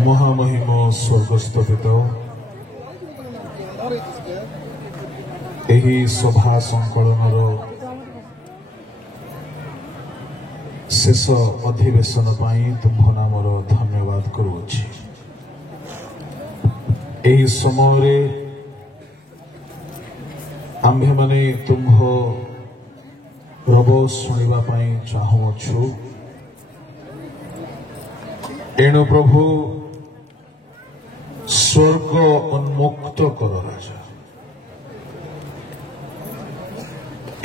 महामहिम स्वर्गस्थ पिता एही सभा संकलन शेष अधिवेशन तुम्भ नामर धन्यवाद करुछि। एही समय आम्भे माने तुम्भ रब शुणा चाहूछु। एणु प्रभु स्वर्ग उन्मुक्त कर राजा।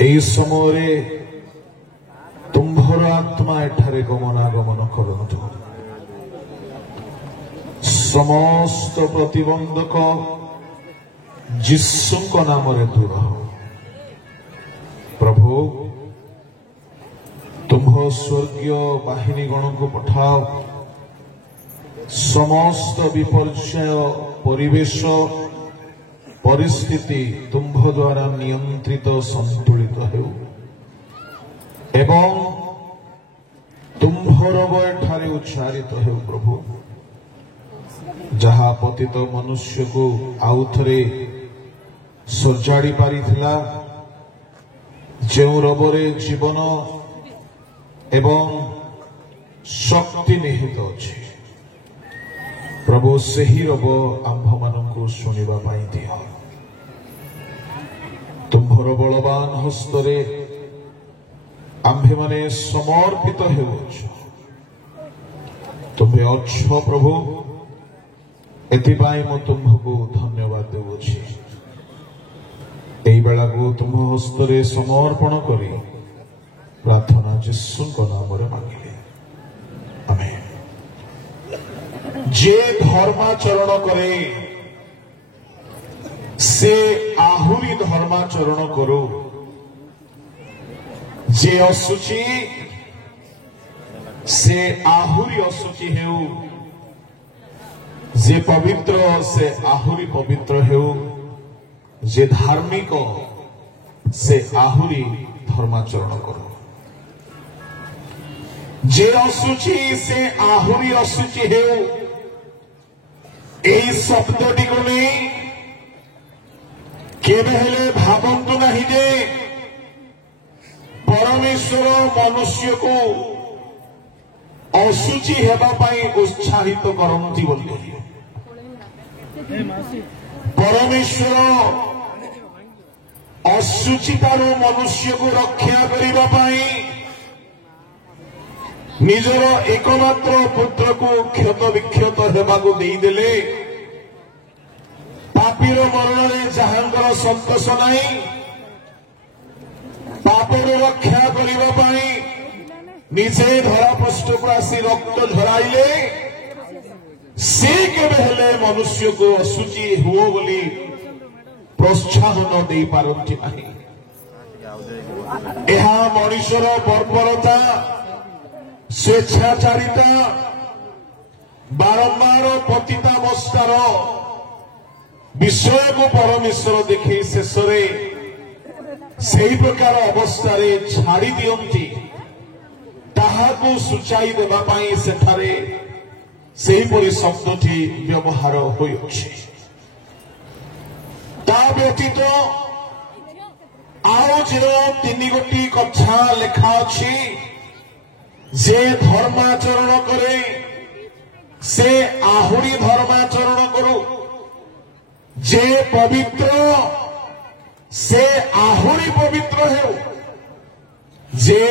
एही समय तुम्भर आत्मा एठारे गमनागमन करंतु। समस्त प्रतिबंधक जिसुंक नाम दूर हो। प्रभु तुम्भ स्वर्गीय बाहिनी गण को पठाओ। समस्त विपर्यय परिवेश परिस्थिति तुम्भ द्वारा नियंत्रित संतुलित हो एवं तुम्भर एठारे उच्चारित हो। प्रभु जहा पतित मनुष्य को आउ थे सजाड़ी पारिथिला, जेउ रबरे जीवन एवं शक्ति निहित अच्छे प्रभु सही रब आंभ मानू शुणा दियो। तुम्भर बलवान हस्तरे आंभे माने समर्पित हो। तुम्हें अच्छ प्रभु एथिपाई मु तुम्भको धन्यवाद देउछि। एई बेला को तुम्भ हस्तरे समर्पण करी प्रार्थना यीशुଙ୍କ नामରେ मांगिले, आमेन। जे धर्माचरण करे से आहुरी धर्माचरण करो। जे असुचि से आहुरी असुचि हेउ। जे पवित्र से आहुरी पवित्र हेउ। जे धार्मिक से आहुरी धर्माचरण करो। जे असुचि से आहुरी असुचि हेउ। एई शब्दटी को नहीं केबे हेले भावंतु नहीं जे परमेश्वर मनुष्य को असुचि हेबा पाई उत्साहित करंती बोली। परमेश्वर असुचितारू मनुष्य को रक्षा करिबा पाई निजर एकमात्र पुत्र को क्षत विक्षत हेबाकू देदेले। पापीर मरण में जहांकर संतोष नहीं, पापर रक्षा करने निजे धरा पृष्ठ को आसी रक्त झराइले। से केबे हेले मनुष्य को असुचि हुओ बोली प्रोत्साहन दे पारंती नहीं। यह मनुष्यर बर्बरता स्वेच्छाचारिता बारंबार पतितावस्थार विषय को परमेश्वर देखे शेष से प्रकार अवस्था छाड़ी दियंती ताहाको सूचाई देबा पाई सेठारे सेहीपरि शब्दटी व्यवहार होइछि। ता व्यतीत आउ जो 3 गोटी कथा लेखा अछि। जे धर्माचरण करे से आहुरी धर्माचरण करू। जे पवित्र से आहुरी पवित्र हो। जे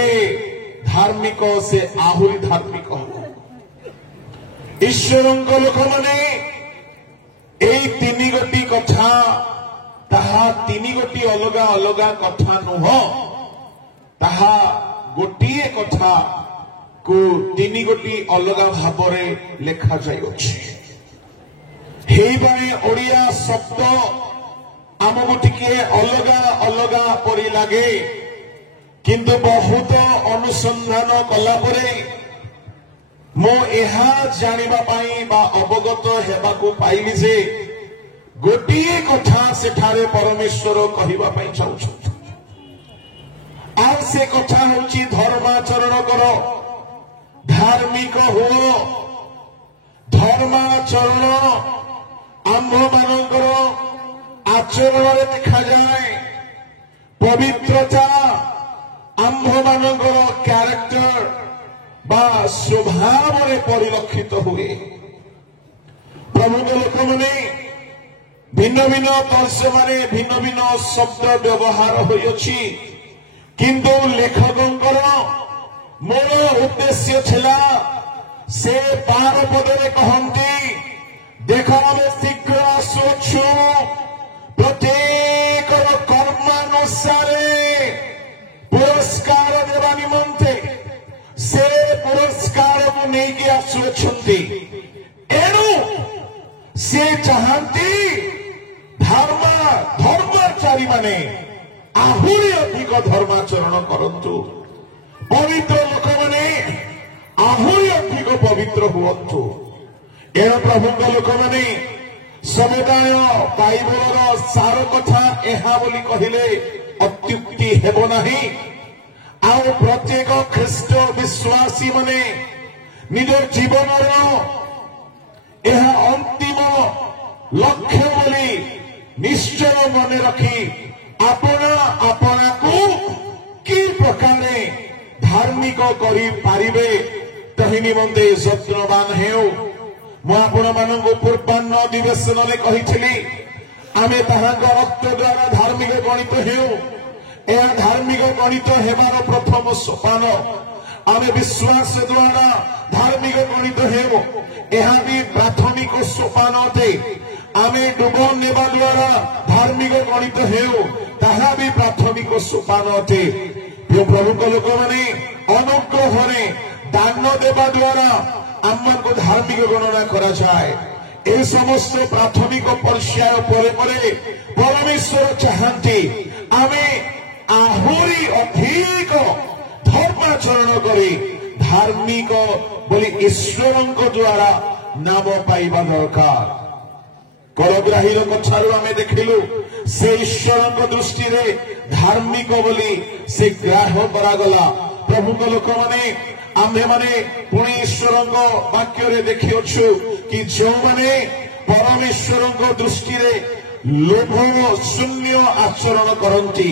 धार्मिक से आहुरी धार्मिक हो। ईश्वर लोक मैंने यही 3 गोटी कथा ताहा 3 गोटी अलगा अलगा कथा नुह, ताहा गोटिए कथा को 3 गोटी अलगा भावरे लेखा जाइछि। ओडिया शब्द आमको टिके अलगा अलगा परि लागे, किंतु बहुत अनुसंधान कला परे मो एहा जानिबा पाई बा अवगत हेबाकू पाइली जे गोटिए कथा सेठारे परमेश्वर कहिबा पाई चाहुछथि। आ से कथा होछि धर्माचरण करो। धार्मिक हुओ धर्माचरण आम्भ मानकर आचरण देखा जाए पवित्रता आम्भ मानकर क्यारेक्टर बा स्वभाव रे परिलक्षित हुए प्रभु लोक मैंने भिन्न भिन्न दर्श माने भिन्न भिन्न शब्द व्यवहार होइछि किंतु लेखकंकर मूल उद्देश्य छिला से 12 पदरे कहंती देख आमे शीघ्र आसुछु प्रत्येक कर्मानुसारे पुरस्कार देवा निमंते से पुरस्कार को नहीं आसुछंती एणु से चाहती धर्माचारी माने आहुरी अधिक धर्माचरण करंतु पवित्र लोक माने आहुरी अधिक पवित्र हुअंतु एण प्रभु लोक माने समुदाय बाइबलर सार कथा एहा बोली कहिले अत्युक्ति हेबो नाही आउ प्रत्येक ख्रीष्ट विश्वासी माने निज जीवनर यह अंतिम लक्ष्य बोली निश्चय मन रखी अपना अपना को कि प्रकार धार्मिक करी पारिबे तहि निमंते यत्नवान हेउ मु आपण मानक पूर्वान्न अधिवेशन में कही आमे ताहांक रक्त द्वारा धार्मिक गणित हेउ यह धार्मिक गणित हेबार प्रथम सोपान आमे विश्वास द्वारा धार्मिक गणित हेउ यह भी प्राथमिक सोपान अटे आमे डुबन नेबा द्वारा धार्मिक गणित हेउ ताहा भी प्राथमिक सोपान अटे प्रभु लोक माने अनुग्रह दान देवा द्वारा आमको धार्मिक गणना करा जाए ए समस्त प्राथमिक पर्याय परे परे परमेश्वर चाहती आमे आहुरी अधिक धर्माचरण करी धार्मिक बोली ईश्वरंक द्वारा नाम पाइबा दरकार करग्राही कथारू आमे देखिलु से ईश्वरंक दृष्टि रे धार्मिक बोली से ग्राह्य करागला प्रभु लोक माने आम्भे माने पुणी ईश्वरंक वाक्य रे देखियोछु कि जो माने परमेश्वरंक दृष्टि रे लोभ शून्य आचरण करंती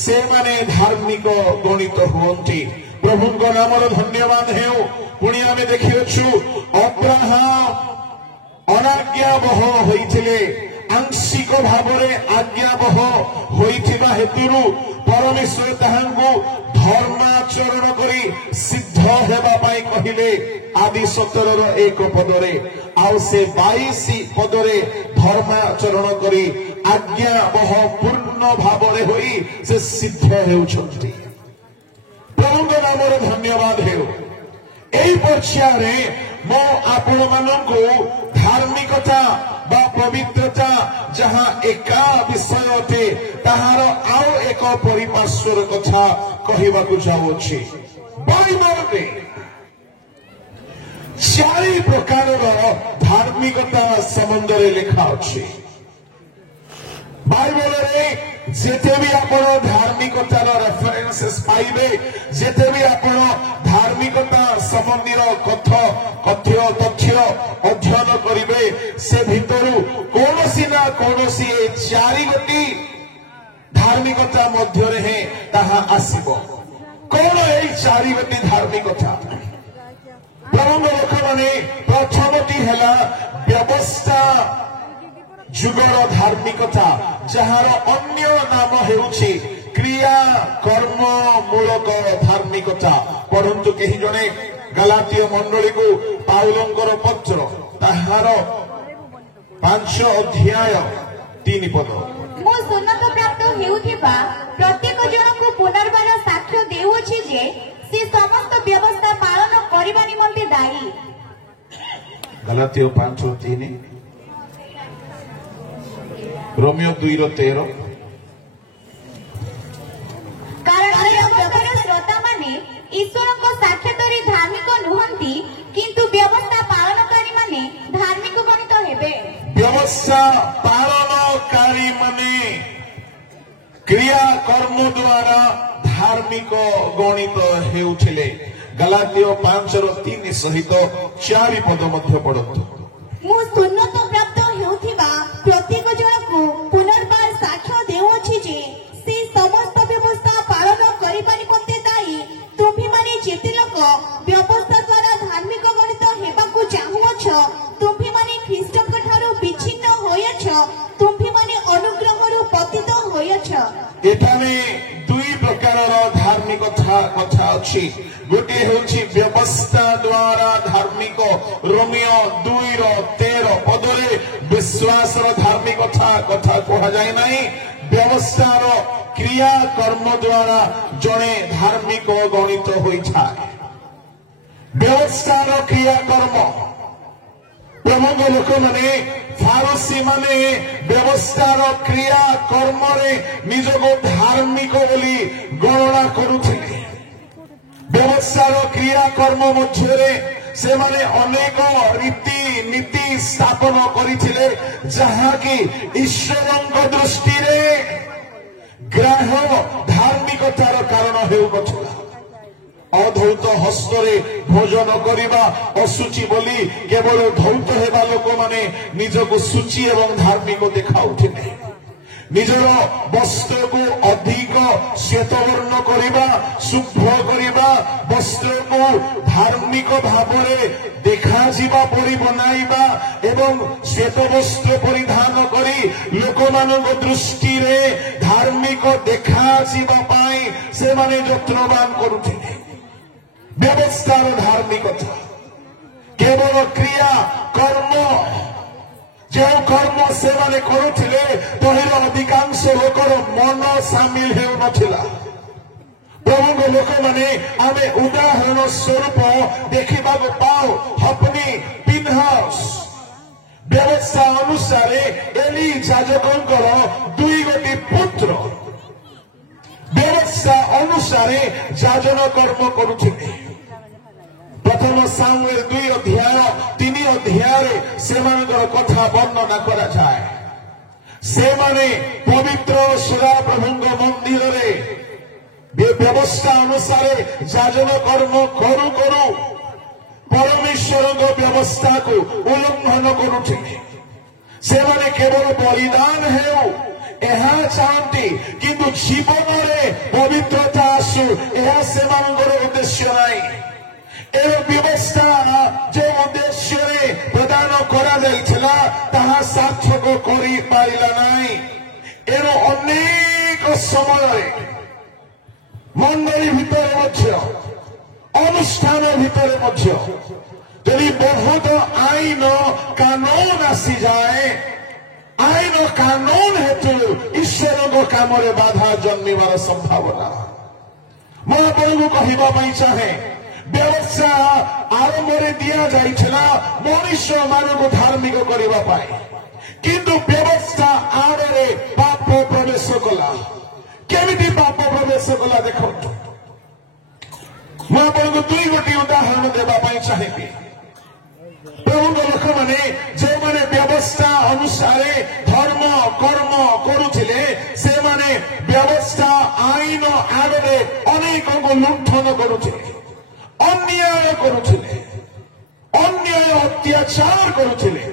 से माने धार्मिक गणित हुअंती प्रभु नाम धन्यवाद हेउ पुणी आमे देखियोछु अब्राहम अनाज्ञाबह होइथिले आंशिक भावरे आज्ञाबह होइथिबा हेतुरु परमेश्वर ताहांकु धर्माचरण करी सिद्ध हेबा पाई कहिले आदि 17 पदरे आउ से 22 पदरे धर्माचरण करी आज्ञाबह पूर्ण भावरे होई से सिद्ध हेउछंती प्रभु नाम धन्यवाद हेउ एई पर्यायरे मो आपण मानकु धार्मिकता बा पवित्रता जहाँ एका विषय अटे ताहार आउ एक परिपार्श्वर कथा कहिबाकु जाउछि बाइबल रे 4 प्रकारर धार्मिकता संबंध रे लिखा अछि बाइबल रे जेते भी आपण धार्मिकतार रेफरेंसेस पाइबे जेते भी आपण धार्मिकता संबंधी कथ्य तथ्य अध्ययन करिवे से भितरु कोनोसी ना कोनोसी 4 गोटी धार्मिकता मध्य रे ताहा आसीबो कोन एई 4 गोटी धार्मिकता प्रभु लोक माने प्रथमटी हेला व्यवस्था जुगर धार्मिकता जार अन्य नाम हेउछि क्रिया कर्म मूलक धार्मिकता पढ़ंतु कहीं जने गलातीय मंडली को पाउलंकर पत्र ताहार 5 अध्याय 3 पद मो सुन्नत प्राप्त हेउथिबा प्रत्येक जन को पुनर्बार साक्ष्य देउछि जे से समस्त व्यवस्था पालन करिबा निमंते दायी गलातीय 5:3 रोमियो 2:13 कारण श्रोता माने ईश्वर को साक्षातरी धार्मिक नुहंती किंतु व्यवस्था पालनकारी माने धार्मिक गणित हेबे व्यवस्था पालनकारी माने क्रिया कर्म द्वारा ଧାର୍ମିକ ଗଣିତ ହେଉଥିଲେ। ଗଲାତୀୟ 5:3 ସହିତ 4 ପଦ ମଧ୍ୟ ପଢନ୍ତୁ। ମୁଁ ଶୂନ୍ୟତା ପ୍ରାପ୍ତ ହେଉଥିବା ପ୍ରତ୍ୟେକ ଜଣକୁ ପୁନର୍ବାର ସାକ୍ଷ୍ୟ ଦେଉଅଛି ଯେ ସେ ସମସ୍ତ ବ୍ୟବସ୍ଥା ପାଳନ କରିପାରିବନ୍ତେ ତାଇ ତୁମ୍ଭେମାନେ ଯେତେ ଲୋକ ବ୍ୟବସ୍ଥା ଦ୍ୱାରା ଧାର୍ମିକ ଗଣିତ ହେବାକୁ ଚାହୁଁଅଛ, ତୁମ୍ଭେମାନେ ଖ୍ରୀଷ୍ଟଙ୍କ ଠାରୁ ବିଚ୍ଛିନ୍ନ ହୋଇଅଛ, ତୁମ୍ଭେମାନେ ଅନୁଗ୍ରହରୁ ପତିତ ହୋଇଅଛ। ଏଠାରେ ଦୁଇ ପ୍ରକାରର ଧାର୍ମିକତା କଥା ଅଛି। ଗୋଟିଏ ହେଉଛି ବ୍ୟବସ୍ଥା ଦ୍ୱାରା ଧାର୍ମିକ। ରୋମିଓ 2:13 ପଦରେ ବିଶ୍ୱାସର ଧାର୍ମିକତା କଥା କୁହାଯାଏ ନାହିଁ। ବ୍ୟବସ୍ଥାର କ୍ରିୟା କର୍ମ ଦ୍ୱାରା ଜଣେ ଧାର୍ମିକ ଗଣିତ ହୋଇଥାଏ। ବ୍ୟବସ୍ଥାର କ୍ରିୟା କର୍ମ ପ୍ରମୁଖ ଲୋକମାନେ ଫାରୁସୀ ମାନେ ବ୍ୟବସ୍ଥାର କ୍ରିୟା କର୍ମରେ ନିଜକୁ ଧାର୍ମିକ ବୋଲି ଗଣନା କରୁଥିଲେ। ବ୍ୟବସ୍ଥାର କ୍ରିୟା କର୍ମ ମଧ୍ୟରେ ସେମାନେ ଅନେକ ରୀତି ନୀତି ସ୍ଥାପନ କରିଥିଲେ, ଯାହାକି ଈଶ୍ୱରଙ୍କ ଦୃଷ୍ଟିରେ ଗ୍ରାହ୍ୟ ଧାର୍ମିକତାର କାରଣ ହେଉନଥିଲା। ଅଧୌତ ହସ୍ତରେ ଭୋଜନ କରିବା ଅଶୁଚି ବୋଲି କେବଳ ଧୌତ ହେବା ଲୋକମାନେ ନିଜକୁ ସୂଚି ଏବଂ ଧାର୍ମିକ ଦେଖାଉଥିଲେ। ନିଜର ବସ୍ତ୍ରକୁ ଅଧିକ ଶ୍ଵେତବର୍ଣ୍ଣ କରିବା, ଶୁଭ୍ର କରିବା, ବସ୍ତ୍ରକୁ ଧାର୍ମିକ ଭାବରେ ଦେଖାଯିବା ପରି ବନାଇବା ଏବଂ ଶ୍ଵେତ ବସ୍ତ୍ର ପରିଧାନ କରି ଲୋକମାନଙ୍କ ଦୃଷ୍ଟିରେ ଧାର୍ମିକ ଦେଖାଯିବା ପାଇଁ ସେମାନେ ଯତ୍ନବାନ କରୁଥିଲେ। ବ୍ୟବସ୍ଥାର ଧାର୍ମିକତା କେବଳ କ୍ରିୟା କର୍ମ, ଯେଉଁ କର୍ମ ସେମାନେ କରୁଥିଲେ ତହିଁରେ ଅଧିକାଂଶ ଲୋକର ମନ ସାମିଲ ହେଉନଥିଲା। ପ୍ରମୁଖ ଲୋକମାନେ ଆମେ ଉଦାହରଣ ସ୍ୱରୂପ ଦେଖିବାକୁ ପାଉ ହଫନି ପିନହାସ। ବ୍ୟବସ୍ଥା ଅନୁସାରେ ଏଲି ଯାଜକଙ୍କର 2 ପୁତ୍ର ବ୍ୟବସ୍ଥା ଅନୁସାରେ ଯାଜନ କର୍ମ କରୁଥିଲେ। ପ୍ରଥମ ସାମୁଏଲ 2:3 ସେମାନଙ୍କର କଥା ବର୍ଣ୍ଣନା କରାଯାଏ। ସେମାନେ ପବିତ୍ର ସଦାପ୍ରଭୁଙ୍କ ମନ୍ଦିରରେ ବ୍ୟବସ୍ଥା ଅନୁସାରେ ଯାଜନ କର୍ମ କରୁ କରୁ ପରମେଶ୍ୱରଙ୍କ ବ୍ୟବସ୍ଥାକୁ ଉଲ୍ଲଂଘନ କରୁଥିଲେ। ସେମାନେ କେବଳ ବଳିଦାନ ହେଉ ଏହା ଚାହାନ୍ତି, କିନ୍ତୁ ଜୀବନରେ ପବିତ୍ରତା ଆସୁ ଏହା ସେମାନଙ୍କର ଉଦ୍ଦେଶ୍ୟ ନାହିଁ। ଏ ବ୍ୟବସ୍ଥା ଯେଉଁ ଉଦ୍ଦେଶ୍ୟରେ ପ୍ରଦାନ କରାଯାଇଥିଲା ତାହା ସାର୍ଥକ କରିପାରିଲା ନାହିଁ। ଏଣୁ ଅନେକ ସମୟରେ ମଣ୍ଡଳୀ ଭିତରେ ମଧ୍ୟ, ଅନୁଷ୍ଠାନ ଭିତରେ ମଧ୍ୟ ଯଦି ବହୁତ ଆଇନ କାନୁନ ଆସିଯାଏ, ଆଇନ କାନୁନ ହେତୁ ଈଶ୍ୱରଙ୍କ କାମରେ ବାଧା ଜନ୍ମିବାର ସମ୍ଭାବନା। ମୁଁ ଆପଣଙ୍କୁ କହିବା ପାଇଁ ଚାହେଁ, ବ୍ୟବସ୍ଥା ଆରମ୍ଭରେ ଦିଆଯାଇଥିଲା ମଣିଷମାନଙ୍କୁ ଧାର୍ମିକ କରିବା ପାଇଁ, କିନ୍ତୁ ବ୍ୟବସ୍ଥା ଆଡ଼ରେ ପାପ ପ୍ରବେଶ କଲା। କେମିତି ପାପ ପ୍ରବେଶ କଲା ଦେଖନ୍ତୁ। ମୁଁ ଆପଣଙ୍କୁ 2 ଉଦାହରଣ ଦେବା ପାଇଁ ଚାହିଁବି। ପ୍ରମୁଖ ଲୋକମାନେ ଯେଉଁମାନେ ବ୍ୟବସ୍ଥା ଅନୁସାରେ ଧର୍ମ କର୍ମ କରୁଥିଲେ, ସେମାନେ ବ୍ୟବସ୍ଥା ଆଇନ ଆଡ଼ରେ ଅନେକଙ୍କୁ ଲୁଣ୍ଠନ କରୁଥିଲେ, ଅନ୍ୟାୟ କରୁଥିଲେ, ଅନ୍ୟାୟ ଅତ୍ୟାଚାର କରୁଥିଲେ।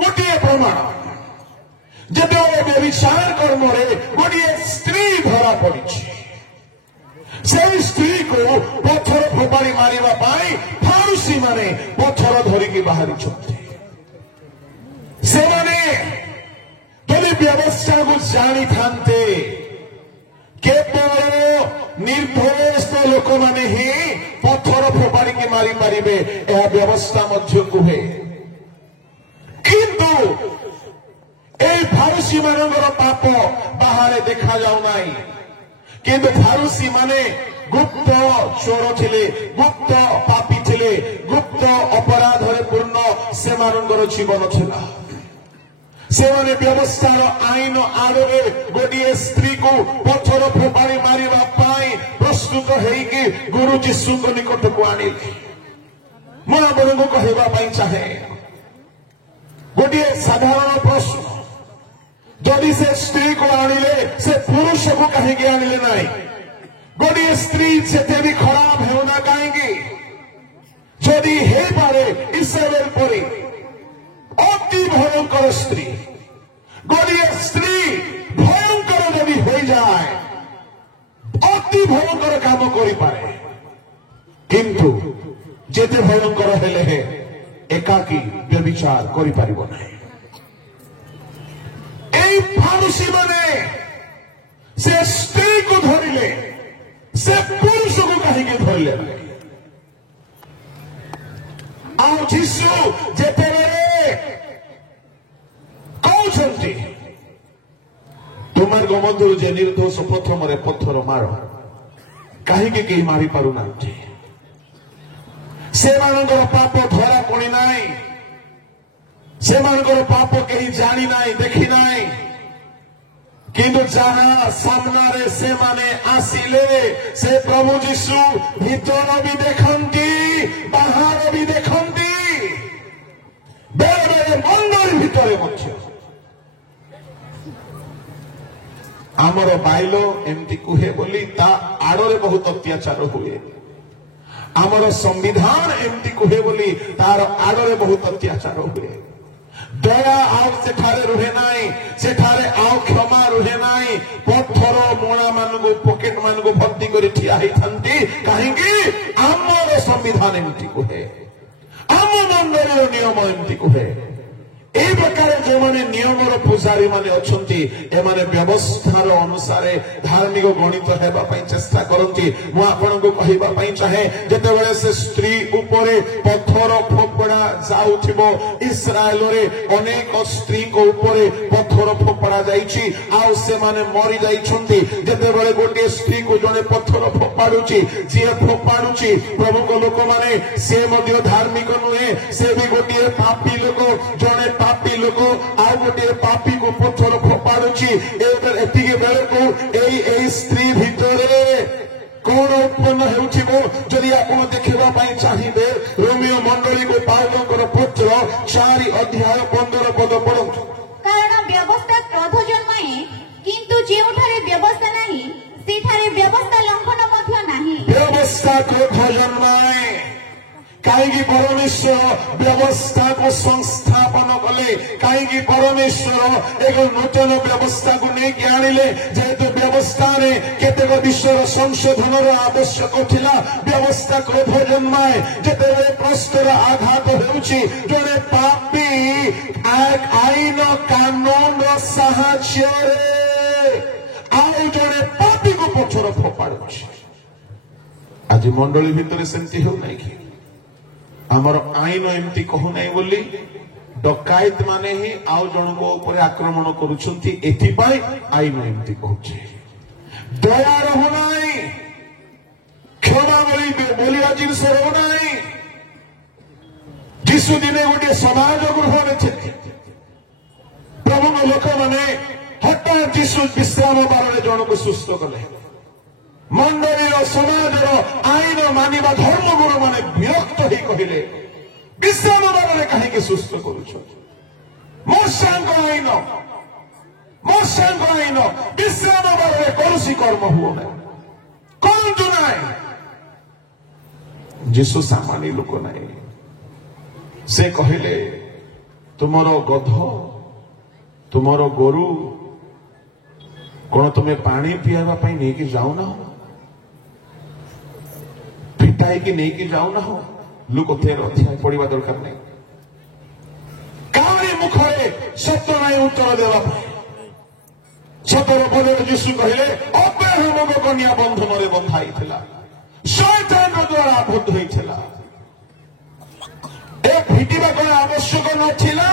ଗୋଟିଏ ପ୍ରମାଣ, ଯେତେବେଳେ ବ୍ୟଭିଚାର କର୍ମରେ ଗୋଟିଏ ସ୍ତ୍ରୀ ଧରା ପଡ଼ିଛି, ସେହି ସ୍ତ୍ରୀକୁ ପଥର ଫୋପାଡ଼ି ମାରିବା ପାଇଁ ଫାରୁସୀ ମାନେ ପଥର ଧରିକି ବାହାରିଛନ୍ତି। ସେମାନେ ଯଦି ବ୍ୟବସ୍ଥାକୁ ଜାଣିଥାନ୍ତେ, କେବଳ ନିର୍ଦ୍ଦୋଷ ଲୋକମାନେ ହିଁ ପଥର ଫୋପାଡ଼ିକି ମାରିପାରିବେ, ଏହା ବ୍ୟବସ୍ଥା ମଧ୍ୟ କୁହେ। କିନ୍ତୁ এই ଫାରୁସୀ ମାନଙ୍କର ପାପ ବାହାରେ ଦେଖାଯାଉ ନାହିଁ। କିନ୍ତୁ ଫାରୁସୀ ମାନେ ଗୁପ୍ତ ଚୋର ଥିଲେ, ଗୁପ୍ତ ପାପୀ ଥିଲେ, ଗୁପ୍ତ ଅପରାଧରେ ପୂର୍ଣ୍ଣ ସେମାନଙ୍କର ଜୀବନ ଥିଲା। ସେମାନେ ବ୍ୟବସ୍ଥାର ଆଇନ ଆଡ଼ରେ ଗୋଟିଏ ସ୍ତ୍ରୀକୁ ପଥର ଫୋପାଡ଼ି ମାରିବା ପାଇଁ ପ୍ରସ୍ତୁତ ହେଇକି ଗୁରୁ ଯୀଶୁଙ୍କ ନିକଟକୁ ଆଣିଲେ। ମୁଁ ଆପଣଙ୍କୁ କହିବା ପାଇଁ ଚାହେଁ, ଗୋଟିଏ ସାଧାରଣ ପ୍ରଶ୍ନ, ଯଦି ସେ ସ୍ତ୍ରୀକୁ ଆଣିଲେ ସେ ପୁରୁଷକୁ କାହିଁକି ଆଣିଲେ ନାହିଁ? गोटे स्त्री से भी खराब होना कहीं जदि हे पारे इस्राएल परी अति भयंकर स्त्री गोटे स्त्री भयंकर जदि हो जाए अति भयंकर काम करि पारे किंतु जेते भयंकर हेले एकाकी व्यभिचार करि पारिबो नाही। एई फानुसी माने से स्त्री को धरिले से पुरुष को कहीं धरले आउ जीशु जेतेबेले कहउछंती तुमार गमंधुर जे निर्दोष प्रथम पत्थर मार कहीं कहीं मारी पारु नांती सेमानकर पाप धरा पड़ी नाई सेमानकर पाप कहीं जानी नाई देखी नाई किंतु जहां सामने से माने आसिले से प्रभु जीशु भीतर भी देखती बाहर भी देखती बेले बेले मंदिर भितर मध्य आमर बाइल एमती कुहे बोली ता आड़े बहुत अत्याचार हुए आमर संविधान एमती कुहे बोली तार आड़े बहुत अत्याचार हुए दया आउ सेठारे रुहे नाई सेठारे आउ क्षमा रुहे नाई पत्थर मोणा मानू पकेट मानू भर्ती कर ठिया कहीं आमर संविधान एमती कुहे आम मंडल नियम एमती कुहे এই প্রকারে যে নিয়মর পূজারী মানে অছন্তি এমানে ব্যবস্থার অনুসারে ধার্মিক গণিত হেবা পাই চেষ্টা করନ୍ତି মু আপনাଙ୍କୁ কহিবা পাই চাহে যেতেবেলে সে স্ত্রী উপরে পথর ফোপড়া যাউথিব ইসরায়েলরে অনেক স্ত্রীଙ୍କ উপরে পথর ফোপড়া যাইছি ଆଉ ସେମାନେ মরি যাইছନ୍ତି যেতেবেলে গোটিয়ে স্ত্রীକୁ জଣେ পথর ফোপাড়ୁଛି ଯିଏ ଫୋପାଡୁଛି ପ୍ରଭୁଙ୍କ ଲୋକମାନେ ସେ ମଧ୍ୟ ଧାର୍ମିକ ନୁହେଁ ସେ ବି ଗୋଟିଏ ପାପୀ ଲୋକ ଜଣେ पापी लोक आउ गोटे पापी को पत्थर फोपाड़ुची एतिके बेलू एई स्त्री भितरे कौन उत्पन्न हेउथिबो जदि आपण देखिबा पई चाहिबे रोमियो मंडली को पाउलंकर पत्र 4 अध्याय 15 पद पढନ୍ତୁ कारण व्यवस्था क्रोध जन्माए किंतु जेउठारे व्यवस्था नाही सेठारे व्यवस्था लंघन मध्य नाही व्यवस्था क्रोध जन्माए कहीं परमेश्वर व्यवस्था को संस्थापन कले कहीं परमेश्वर एक नूतन व्यवस्था को लेकिन आनिले जेहेतु व्यवस्था ने केतेक विषय संशोधन आवश्यक थिला व्यवस्था क्रोध जन्माए जेतेबेले प्रस्तर आघात हेउछि जने पापी आईन कानून साहाय्य आउ जने पापी को पछर फोपाडुछि आज मंडली भितर सेमति हो नै कि आमर आईन एमती कहू नहीं बोली डकायत माने ही आउ जन को ऊपर आक्रमण करुछंती एथिपाई आईन एमती कहूछे दया रहु नाही क्षमा बोली जिनस रहु नाही जीशु दिने गोटे समाज गृह थे प्रभु लोक मैंने हठात जीशु विश्राम बारे जन को सुस्थ कले मंडली समाज आईन मानिबा धर्मगुरु माने विरक्त ही कहले विश्राम बारे कहीं सुस्थ करुछ मोसांग आईन विश्राम बारे कौन कर्म हुआ ना कौन जुनाए जीशु सामान्य लोक नहीं से कहले तुमर गध तुमर गोरु कौन तुम्हें पानी पियावा पाई नहीं कि जाऊ ना पिटाई की नहीं कि जाऊ ना हो लोक फेर अध्याय पढ़ा दरकार नहीं काली मुखरे सत्य नहीं उत्तर देवा सतर पदर जीशु कहले अब्राहम को कन्या बंधन में बंधाई शैतान द्वारा आबद्ध होइथिला ए भिटिबा कोन आवश्यक नथिला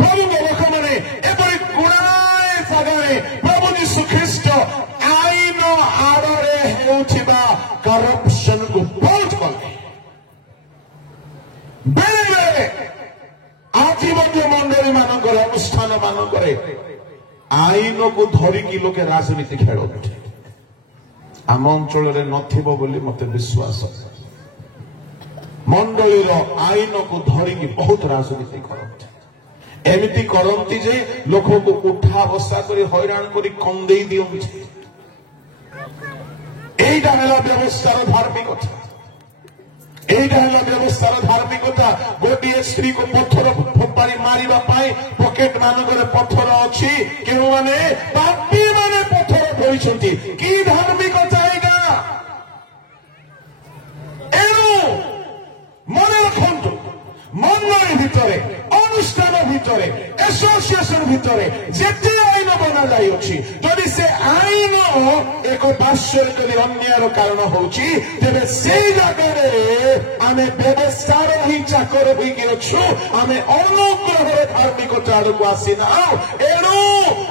प्रभु लोक माने एपरि गुणाए सागरे प्रभु यीशु ख्रीष्ट आईन आड़े हेउथिबा करप्शन को बंद कले बेले आज मंडली मानकर अनुष्ठान मानकर आईन को धरिकी लोके राजनीति खेल आम अंचल नोली मत विश्वास मंडलीर आईन को धरिकी बहुत राजनीति करते एमती करती जे लोक को उठा बसा कर हैरान कर कंदे दियंती এইটা ହେଲା ବ୍ୟବସ୍ଥାର ଧାର୍ମିକତା। এইটা ହେଲା ବ୍ୟବସ୍ଥାର ଧାର୍ମିକତା। ଗୋଟିଏ ସ୍ତ୍ରୀକୁ ପଥର ଫୋପାଡ଼ି ମାରିବା ପାଇଁ ପକେଟ ମାନଙ୍କରେ ପଥର ଅଛି। କେଉଁମାନେ ପାପୀ ମାନେ ପଥର ଧରିଛନ୍ତି। କି ଧାର୍ମିକତା ଏଇଟା? ଏଣୁ ମନେ ରଖନ୍ତୁ, ମଣ୍ଡଳୀ ଭିତରେ, ଅନୁଷ୍ଠାନ ଭିତରେ, ଆସୋସିଏସନ ଭିତରେ ଯେତେ ଆଇନ ବନାଯାଇଅଛି, ଯଦି ସେ ଆଇନ ଏକ ପାର୍ଶ୍ୱରେ ଯଦି ଅନ୍ୟାୟର କାରଣ ହଉଛି, ତେବେ ସେଇ ଜାଗାରେ ଆମେ ବ୍ୟବସ୍ଥାର ହିଁ ଚାକର ହୋଇକି ଅଛୁ। ଆମେ ଅନୁଗ୍ରହର ଧାର୍ମିକତା ଆଡ଼କୁ ଆସିନାହୁଁ। ଏଣୁ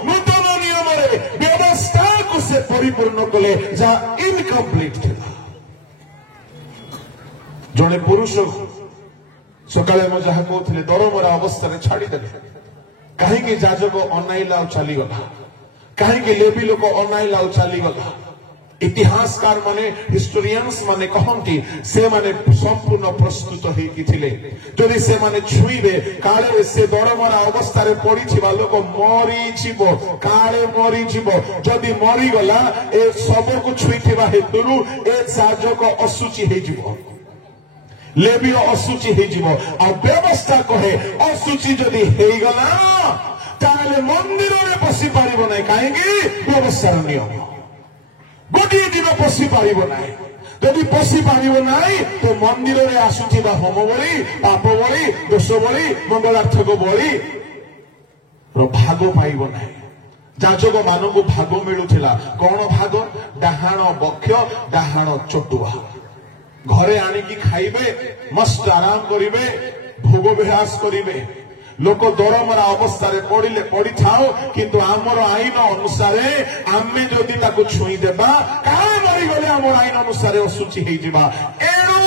ନୂତନ ନିୟମରେ ବ୍ୟବସ୍ଥାକୁ ସେ ପରିପୂର୍ଣ୍ଣ କଲେ ଯାହା ଇନକମ୍ପ୍ଲିଟ ଥିଲା। ଜଣେ ପୁରୁଷ ସକାଳେ ମୁଁ ଯାହା କହୁଥିଲି ଦରମରା ଅବସ୍ଥାରେ ଛାଡ଼ିଦେଲେ। କାହିଁକି ଯାଜକ ଅନାଇଲା ଆଉ ଚାଲିଗଲା? କାହିଁକି ଲେବି ଲୋକ ଅନାଇଲା ଆଉ ଚାଲିଗଲା? ଇତିହାସକାର ମାନେ, ହିଷ୍ଟୋରିଆନ୍ସ ମାନେ କହନ୍ତି ସେମାନେ ସମ୍ପୂର୍ଣ୍ଣ ପ୍ରସ୍ତୁତ ହେଇକି ଥିଲେ। ଯଦି ସେମାନେ ଛୁଇଁବେ, କାଳେ ସେ ଦରମରା ଅବସ୍ଥାରେ ପଡିଥିବା ଲୋକ ମରିଯିବ, କାଳେ ମରିଯିବ। ଯଦି ମରିଗଲା, ଏ ଶବକୁ ଛୁଇଁଥିବା ହେତୁରୁ ଏ ଯାଜକ ଅଶୁଚି ହେଇଯିବ, ଲେବୀୟ ଅଶୁଚି ହେଇଯିବ। ଆଉ ବ୍ୟବସ୍ଥା କହେ ଅଶୁଚି ଯଦି ହେଇଗଲା ତାହେଲେ ମନ୍ଦିରରେ ପଶି ପାରିବ ନାହିଁ। କାହିଁକି? ବ୍ୟବସ୍ଥାର ନିୟମ। ଗୋଟିଏ ଦିନ ପଶି ପାରିବ ନାହିଁ। ଯଦି ପଶି ପାରିବ ନାହିଁ ତ ମନ୍ଦିରରେ ଆସୁଥିବା ହୋମ ବଳି, ପାପ ବଳି, ଦୋଷ ବଳି, ମଙ୍ଗଳାର୍ଥକ ବଳି ଭାଗ ପାଇବ ନାହିଁ। ଯାଜକ ମାନଙ୍କୁ ଭାଗ ମିଳୁଥିଲା। କଣ ଭାଗ? ଡାହାଣ ବକ୍ଷ, ଡାହାଣ ଚଟୁଆ। ଘରେ ଆଣିକି ଖାଇବେ, ମସ୍ତ ଆରାମ କରିବେ, ଭୋଗ ବିଳାସ କରିବେ। ଲୋକ ଦରମରା ଅବସ୍ଥାରେ ପଡିଲେ ପଡିଥାଉ, କିନ୍ତୁ ଆମର ଆଇନ ଅନୁସାରେ ଆମେ ଯଦି ତାକୁ ଛୁଇଁଦେବା, କାହା ମରିଗଲେ ଆମର ଆଇନ ଅନୁସାରେ ଅଶୁଚି ହେଇଯିବା। ଏଣୁ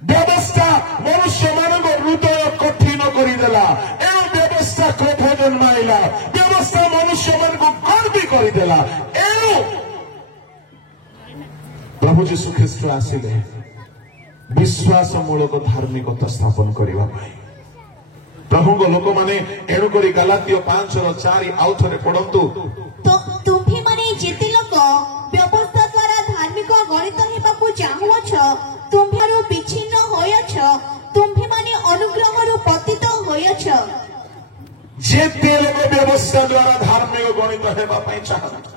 ବ୍ୟବସ୍ଥା ମନୁଷ୍ୟମାନଙ୍କ ହୃଦୟ କଠିନ କରିଦେଲା। ଏଣୁ ବ୍ୟବସ୍ଥା କ୍ରୋଧ ଜନ୍ମାଇଲା। ବ୍ୟବସ୍ଥା ମନୁଷ୍ୟମାନଙ୍କୁ ଗର୍ବୀ କରିଦେଲା। ଏଣୁ ପ୍ରଭୁ ଯୀଶୁ ଖ୍ରୀଷ୍ଟ ଆସିଲେ ବିଶ୍ୱାସ ମୂଳକ ଧାର୍ମିକତା ସ୍ଥାପନ କରିବା ପାଇଁ। ପ୍ରଭୁଙ୍କ ଲୋକମାନେ ଏଣୁକରି ଗାଲାତୀୟ 5:4 ଆଉ ଥରେ ପଢନ୍ତୁ। ତୁମ୍ଭେମାନେ ଯେତେ ଲୋକ ବ୍ୟବସ୍ଥା ଦ୍ୱାରା ଧାର୍ମିକ ଗଣିତ ହେବାକୁ ଚାହୁଁଅଛ, ତୁମ୍ଭେରୁ ବିଚ୍ଛିନ୍ନ ହୋଇଅଛ, ତୁମ୍ଭେମାନେ ଅନୁଗ୍ରହରୁ ପତିତ ହୋଇଅଛ। ଯେତେ ଲୋକ ବ୍ୟବସ୍ଥା ଦ୍ୱାରା ଧାର୍ମିକ ଗଣିତ ହେବା ପାଇଁ ଚାହାନ୍ତି,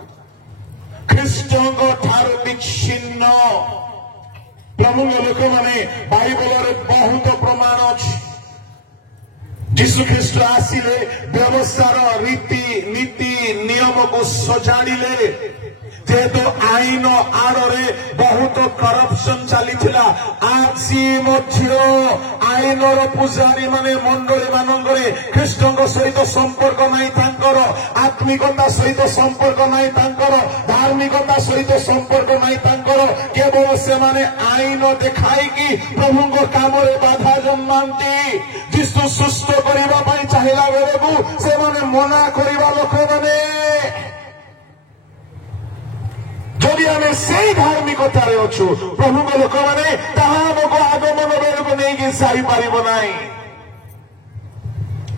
ଖ୍ରୀଷ୍ଟଙ୍କ ଠାରୁ ବିଚ୍ଛିନ୍ନ। ପ୍ରଭୁଙ୍କ ଲୋକମାନେ ବାଇବଲରେ ବହୁତ ପ୍ରମାଣ ଅଛି। ଯୀଶୁ ଖ୍ରୀଷ୍ଟ ଆସିଲେ ବ୍ୟବସ୍ଥାର ରୀତି ନୀତି ନିୟମକୁ ସଜାଡ଼ିଲେ। ଯେହେତୁ ଆଇନ ଆଡ଼ରେ ବହୁତ କରପସନ ଚାଲିଥିଲା, ଆଜି ମଧ୍ୟ ଆଇନର ପୂଜାରୀ ମାନେ ମଣ୍ଡଳୀ ମାନଙ୍କରେ ଖ୍ରୀଷ୍ଟଙ୍କ ସହିତ ସମ୍ପର୍କ ନାହିଁ ତାଙ୍କର, ଆତ୍ମିକତା ସହିତ ସମ୍ପର୍କ ନାହିଁ ତାଙ୍କର, ଧାର୍ମିକତା ସହିତ ସମ୍ପର୍କ ନାହିଁ ତାଙ୍କର। କେବଳ ସେମାନେ ଆଇନ ଦେଖାଇକି ପ୍ରଭୁଙ୍କ କାମରେ ବାଧା ଜନ୍ମାନ୍ତି। ଯୀଶୁ ସୁସ୍ଥ କରିବା ପାଇଁ ଚାହିଁଲା ବେଳକୁ ସେମାନେ ମନା କରିବା ଲୋକମାନେ। ଯଦି ଆମେ ସେଇ ଧାର୍ମିକତାରେ ଅଛୁ, ପ୍ରଭୁଙ୍କ ଲୋକମାନେ ତାହା ଆମକୁ ଆଗମନ ବେଳକୁ ନେଇକି ଯାଇପାରିବ ନାହିଁ,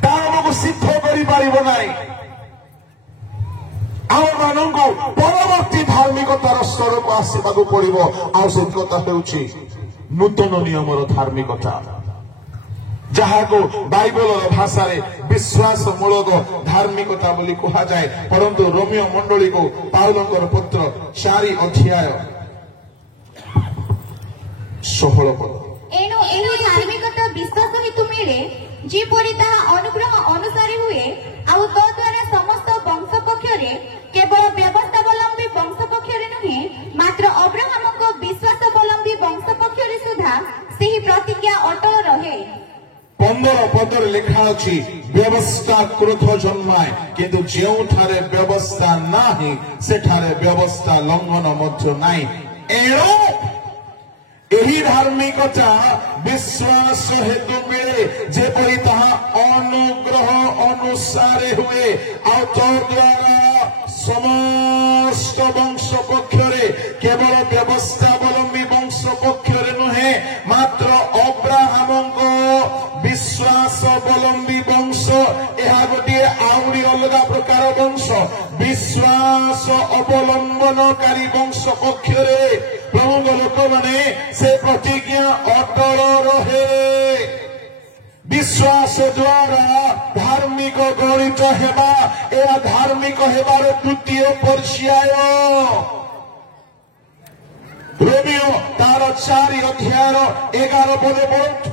ତାହା ଆମକୁ ସିଦ୍ଧ କରିପାରିବ ନାହିଁ। ଆମମାନଙ୍କୁ ପରବର୍ତ୍ତୀ ଧାର୍ମିକତାର ସ୍ତରକୁ ଆସିବାକୁ ପଡିବ। ଆଉ ସେ କଥା ହେଉଛି ନୂତନ ନିୟମର ଧାର୍ମିକତା, ଯାହାକୁ ବାଇବଲର ଭାଷାରେ ବିଶ୍ୱାସ ମୂଳକ ଧାର୍ମିକତା ବୋଲି କୁହାଯାଏ। ପରନ୍ତୁ ରୋମିଓ ମଣ୍ଡଳୀକୁ ପାଉଲଙ୍କର ପତ୍ର 4:16। ଏଣୁ ଏହି ଧାର୍ମିକତା ବିଶ୍ୱାସ ହେତୁ ମିଳେ, ଯେପରି ତାହା ଅନୁଗ୍ରହ ଅନୁସାରେ ହୁଏ, ଆଉ ତଦ୍ୱାରା ସମସ୍ତ ବଂଶ ପକ୍ଷରେ, କେବଳ ବ୍ୟବସ୍ଥାବଲମ୍ବୀ ବଂଶ ପକ୍ଷରେ ନୁହେଁ, ମାତ୍ର ଅବ୍ରାହ୍ମଙ୍କ ବିଶ୍ୱାସାବଲମ୍ବୀ ବଂଶ ପକ୍ଷରେ ସୁଦ୍ଧା ସେହି ପ୍ରତିଜ୍ଞା ଅଟଳ ରହେ। 15 ପଦରେ ଲେଖା ଅଛି, ବ୍ୟବସ୍ଥା କ୍ରୋଧ ଜନ୍ମାଏ, କିନ୍ତୁ ଯେଉଁଠାରେ ବ୍ୟବସ୍ଥା ନାହିଁ ସେଠାରେ ବ୍ୟବସ୍ଥା ଲଙ୍ଘନ ମଧ୍ୟ ନାହିଁ। ଏଣୁ ଏହି ଧାର୍ମିକତା ବିଶ୍ୱାସ ହେତୁ ମିଳେ, ଯେପରି ତାହା ଅନୁଗ୍ରହ ଅନୁସାରେ ହୁଏ, ଆଉ ତଦ୍ୱାରା ସମସ୍ତ ବଂଶ ପକ୍ଷରେ, କେବଳ ବ୍ୟବସ୍ଥାବଲମ୍ବୀ ବଂଶ ପକ୍ଷରେ ନୁହେଁ, ମାତ୍ର ଅବ୍ରାହ୍ମଙ୍କ ବିଶ୍ୱାସାବଲମ୍ବୀ ବଂଶ। ଏହା ଗୋଟିଏ ଆହୁରି ଅଲଗା ପ୍ରକାର ବଂଶ, ବିଶ୍ୱାସ ଅବଲମ୍ବନକାରୀ ବଂଶ ପକ୍ଷରେ ପ୍ରଭୁଙ୍କ ଲୋକମାନେ ସେ ପ୍ରତିଜ୍ଞା ଅଟଳ ରହେ। ବିଶ୍ୱାସ ଦ୍ୱାରା ଧାର୍ମିକ ଗଣିତ ହେବା, ଏହା ଧାର୍ମିକ ହେବାର ତୃତୀୟ ପର୍ଯ୍ୟାୟ। ରୋମିଓ ତାର 4 ଅଧ୍ୟାୟର 11 ପଦ ପଢନ୍ତୁ।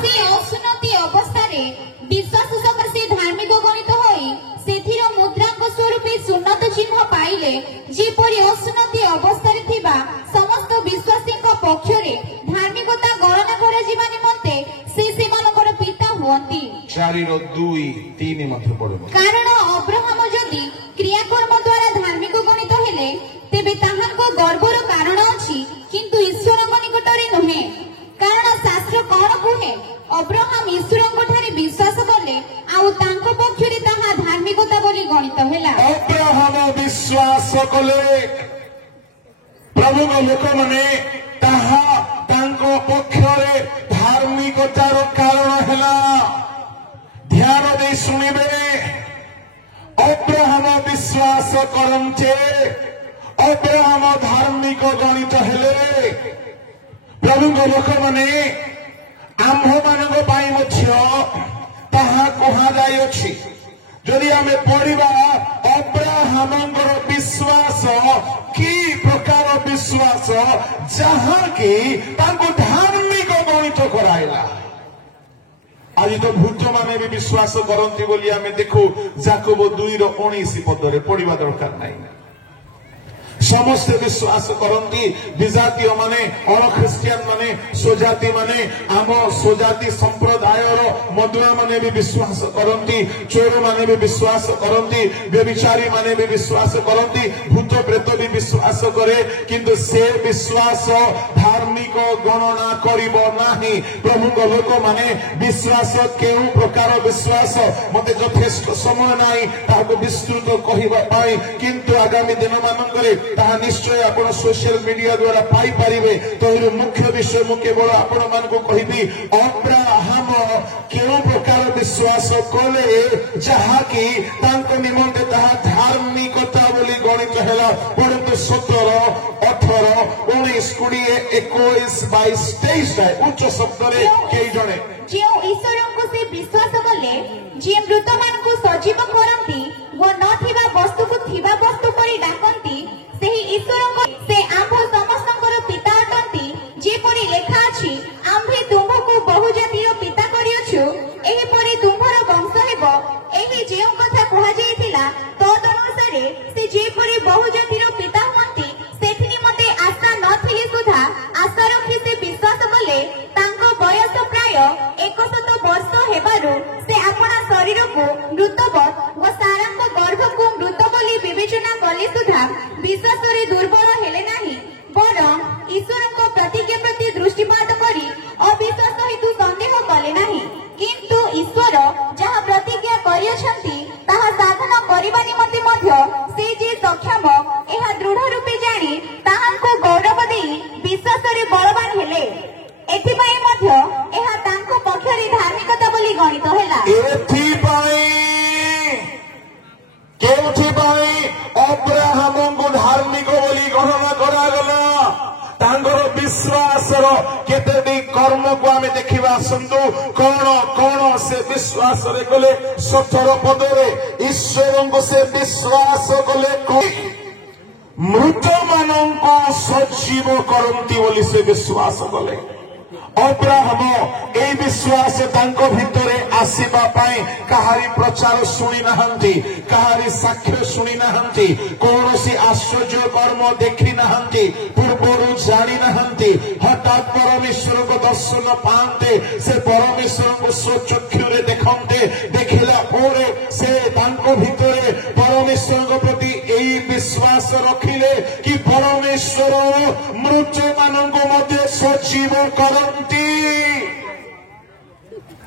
ସେ ଅସୁନ୍ନତି ଅବସ୍ଥାରେ ବିଶ୍ୱାସ ସକାଶେ ଧାର୍ମିକ ଗଣିତ ହୋଇ ସେଥିର ମୁଦ୍ରାଙ୍କ ସ୍ୱରୂପେ ସୁନ୍ନତ ଚିହ୍ନ ପାଇଲେ, ଯେପରି ଅସୁନ୍ନତି ଅବସ୍ଥାରେ ଥିବା ସମସ୍ତ ବିଶ୍ୱାସୀଙ୍କ ପକ୍ଷରେ ଧାର୍ମିକତା ଗଣନା କରାଯିବା ନିମନ୍ତେ ସେ ସେମାନଙ୍କର ପିତା ହୁଅନ୍ତି। 4:2-3 ମଧ୍ୟ ପଢିବ। କାରଣ ଅବ୍ରାହମ ଯଦି କ୍ରିୟାକର୍ମ ଦ୍ୱାରା ଧାର୍ମିକ ଗଣିତ ହେଲେ, ତେବେ ତାହାଙ୍କ ଗର୍ବର କାରଣ ଅଛି, କିନ୍ତୁ ଈଶ୍ୱରଙ୍କ ନିକଟରେ ନୁହେଁ। କାରଣ ଶାସ୍ତ୍ର କଣ କୁହେ? ଅବ୍ରାହମ ଈଶ୍ୱରଙ୍କ ଠାରେ ବିଶ୍ୱାସ କଲେ, ଆଉ ତାଙ୍କ ପକ୍ଷରେ ତାହା ଧାର୍ମିକତା ବୋଲି ଗଣିତ ହେଲା। ଅବ୍ରାହମ ବିଶ୍ୱାସ କଲେ, ପ୍ରଭୁଙ୍କ ଲୋକମାନେ ତାହା ତାଙ୍କ ପକ୍ଷରେ ଧାର୍ମିକତାର କାରଣ ହେଲା। ଧ୍ୟାନ ଦେଇ ଶୁଣିବେ, ଅବ୍ରାହମ ବିଶ୍ୱାସ କରନ୍ତେ ଅବ୍ରାହମ ଧାର୍ମିକ ଗଣିତ ହେଲେ। ପ୍ରଭୁଙ୍କ ଲୋକମାନେ ଆମ୍ଭମାନଙ୍କ ପାଇଁ ମଧ୍ୟ ତାହା କୁହାଯାଇଅଛି। ଯଦି ଆମେ ପଢିବା ଅବ୍ରାହମଙ୍କର ବିଶ୍ୱାସ କି ପ୍ରକାର ବିଶ୍ୱାସ, ଯାହାକି ତାଙ୍କୁ ଧାର୍ମିକ ଗଣିତ କରାଇଲା। ଆଜି ତ ଭୂତମାନେ ବି ବିଶ୍ୱାସ କରନ୍ତି ବୋଲି ଆମେ ଦେଖୁ। ଯାକୋବ 2:19 ପଦରେ ପଢିବା ଦରକାର ନାହିଁ। ସମସ୍ତେ ବିଶ୍ୱାସ କରନ୍ତି। ବିଜାତୀୟ ମାନେ, ଅଣଖ୍ରୀଷ୍ଟିଆନ ମାନେ, ସ୍ୱଜାତି ମାନେ, ଆମ ସ୍ୱଜାତି ସମ୍ପ୍ରଦାୟର ମଦୁଆ ମାନେ ବି ବିଶ୍ୱାସ କରନ୍ତି। ଚୋର ମାନେ ବି ବିଶ୍ୱାସ କରନ୍ତି। ବ୍ୟଭିଚାରୀ ମାନେ ବି ବିଶ୍ୱାସ କରନ୍ତି। ଭୂତ ପ୍ରେତ ବି ବିଶ୍ୱାସ କରେ। କିନ୍ତୁ ସେ ବିଶ୍ୱାସ ଧାର୍ମିକ ଗଣନା କରିବ ନାହିଁ। ପ୍ରଭୁଙ୍କ ଲୋକମାନେ ବିଶ୍ୱାସ କେଉଁ ପ୍ରକାର ବିଶ୍ୱାସ, ମତେ ଯଥେଷ୍ଟ ସମୟ ନାହିଁ ତାହାକୁ ବିସ୍ତୃତ କହିବା ପାଇଁ, କିନ୍ତୁ ଆଗାମୀ ଦିନମାନଙ୍କରେ ତାହା ନିଶ୍ଚୟ ଆପଣ ସୋସିଆଲ ମିଡିଆ ଦ୍ୱାରା ପାଇପାରିବେ। ତହିଁରୁ ମୁଖ୍ୟ ବିଷୟ ମୁଁ କେବଳ ଆପଣମାନଙ୍କୁ କହିବି, ଅବ୍ରାହମ କେଉଁ ପ୍ରକାର ବିଶ୍ୱାସ କଲେ, ଯାହାକି ତାଙ୍କ ନିମନ୍ତେ ତାହା ଧାର୍ମିକତା ବୋଲି ଗଣିତ ହେଲା। ପରନ୍ତୁ 17, 18, 19, 20, 21, 22, 23 ଉଚ୍ଚ ଶବ୍ଦରେ କେହି ଜଣେ ଯେଉଁ ଈଶ୍ୱରଙ୍କୁ ସେ ବିଶ୍ୱାସ କଲେ, ଯିଏ ମୃତମାନଙ୍କୁ ସଜୀବ କରନ୍ତି ଓ ନଥିବା ବସ୍ତୁକୁ ଥିବା ବସ୍ତୁ ପରି ଡାକନ୍ତି, ସେହି ଈଶ୍ୱରଙ୍କ ସେ ଆମ୍ଭ ସମସ୍ତଙ୍କର ପିତା ଅଟନ୍ତି। ଯେପରି ଲେଖା ଅଛି, ଆମ୍ଭେ ତୁମ୍ଭକୁ ବହୁ ଜାତିର ପିତା କରିଅଛୁ, ଏହିପରି ତୁମ୍ଭର ବଂଶ ହେବ। ଏହି ଯେଉଁ କଥା କୁହାଯାଇଥିଲା, ତଦନୁସାରେ ସେ ଯେପରି ବହୁ ଜାତିର ପିତା ହୁଅନ୍ତି, ସେଥି ନିମନ୍ତେ ଆଶା ନଥିଲେ ସୁଦ୍ଧା ଆଶା ରଖି ସେ ବିଶ୍ୱାସ କଲେ। ତାଙ୍କ ବୟସ ପ୍ରାୟ 100 ବର୍ଷ ହେବାରୁ ସେ ଆପଣା ଶରୀରକୁ ମୃତବତ୍ ଓ ସାରାଙ୍କ ଗର୍ଭକୁ ମୃତ ବୋଲି ବିବେଚନା କଲେ ସୁଦ୍ଧା ବିଶ୍ୱାସରେ ଦୁର୍ବଳ ହେଲେ ନାହିଁ, ବରଂ ଈଶ୍ୱରଙ୍କ ପ୍ରତିଜ୍ଞା ପ୍ରତି ଦୃଷ୍ଟିପାତ କରି ଅବିଶ୍ୱାସ ହେତୁ ସନ୍ଦେହ କଲେ ନାହିଁ। କିନ୍ତୁ ଈଶ୍ୱର ଯାହା ପ୍ରତିଜ୍ଞା କରିଅଛନ୍ତି ତାହା ସାଧନ କରିବା ନିମନ୍ତେ ମଧ୍ୟ ସେ ଯେ ସକ୍ଷମ, ଏହା ଦୃଢ ରୂପେ ଜାଣି ତାହାଙ୍କୁ ଗୌରବ ଦେଇ ବିଶ୍ୱାସରେ ବଳବାନ ହେଲେ। ଏଥିପାଇଁ ମଧ୍ୟ ଏହା ତାଙ୍କ ପକ୍ଷରେ ଧାର୍ମିକତା ବୋଲି ଗଣିତ ହେଲା। କେଉଁଥିପାଇଁ ଅବ୍ରାହମଙ୍କୁ ଧାର୍ମିକ ବୋଲି ଗଣନା କରାଗଲା? ତାଙ୍କର ବିଶ୍ୱାସର କେତେଟି କର୍ମକୁ ଆମେ ଦେଖିବା। ଆସନ୍ତୁ, କଣ କଣ ସେ ବିଶ୍ୱାସରେ କଲେ। 17 ପଦରେ ଈଶ୍ୱରଙ୍କୁ ସେ ବିଶ୍ୱାସ କଲେ, ମୃତମାନଙ୍କୁ ସଜୀବ କରନ୍ତି ବୋଲି ସେ ବିଶ୍ୱାସ କଲେ। ଅବ୍ରାହମ এই ବିଶ୍ୱାସ ତାଙ୍କ ଭିତରେ ଆସିବା ପାଇଁ କାହାରି ପ୍ରଚାର ଶୁଣି ନାହାନ୍ତି, କାହାରି ସାକ୍ଷ୍ୟ ଶୁଣି ନାହାନ୍ତି, କୌଣସି ଆଶ୍ଚର୍ଯ୍ୟ କର୍ମ ଦେଖି ନାହାନ୍ତି, ପୂର୍ବରୁ ଜାଣି ନାହାନ୍ତି। ହଠାତ୍ ପରମେଶ୍ୱରଙ୍କ ଦର୍ଶନ ପାଆନ୍ତେ, ସେ ପରମେଶ୍ୱରଙ୍କୁ ସ୍ୱଚକ୍ଷୁରେ ଦେଖନ୍ତେ। ଦେଖିଲା ପରେ ସେ ତାଙ୍କ ଭିତରେ ପରମେଶ୍ୱରଙ୍କ ପ୍ରତି ଏହି ବିଶ୍ୱାସ ରଖିଲେ କି ପରମେଶ୍ୱର ମୃତମାନଙ୍କୁ ମଧ୍ୟ ସଜୀବ କରନ୍ତି।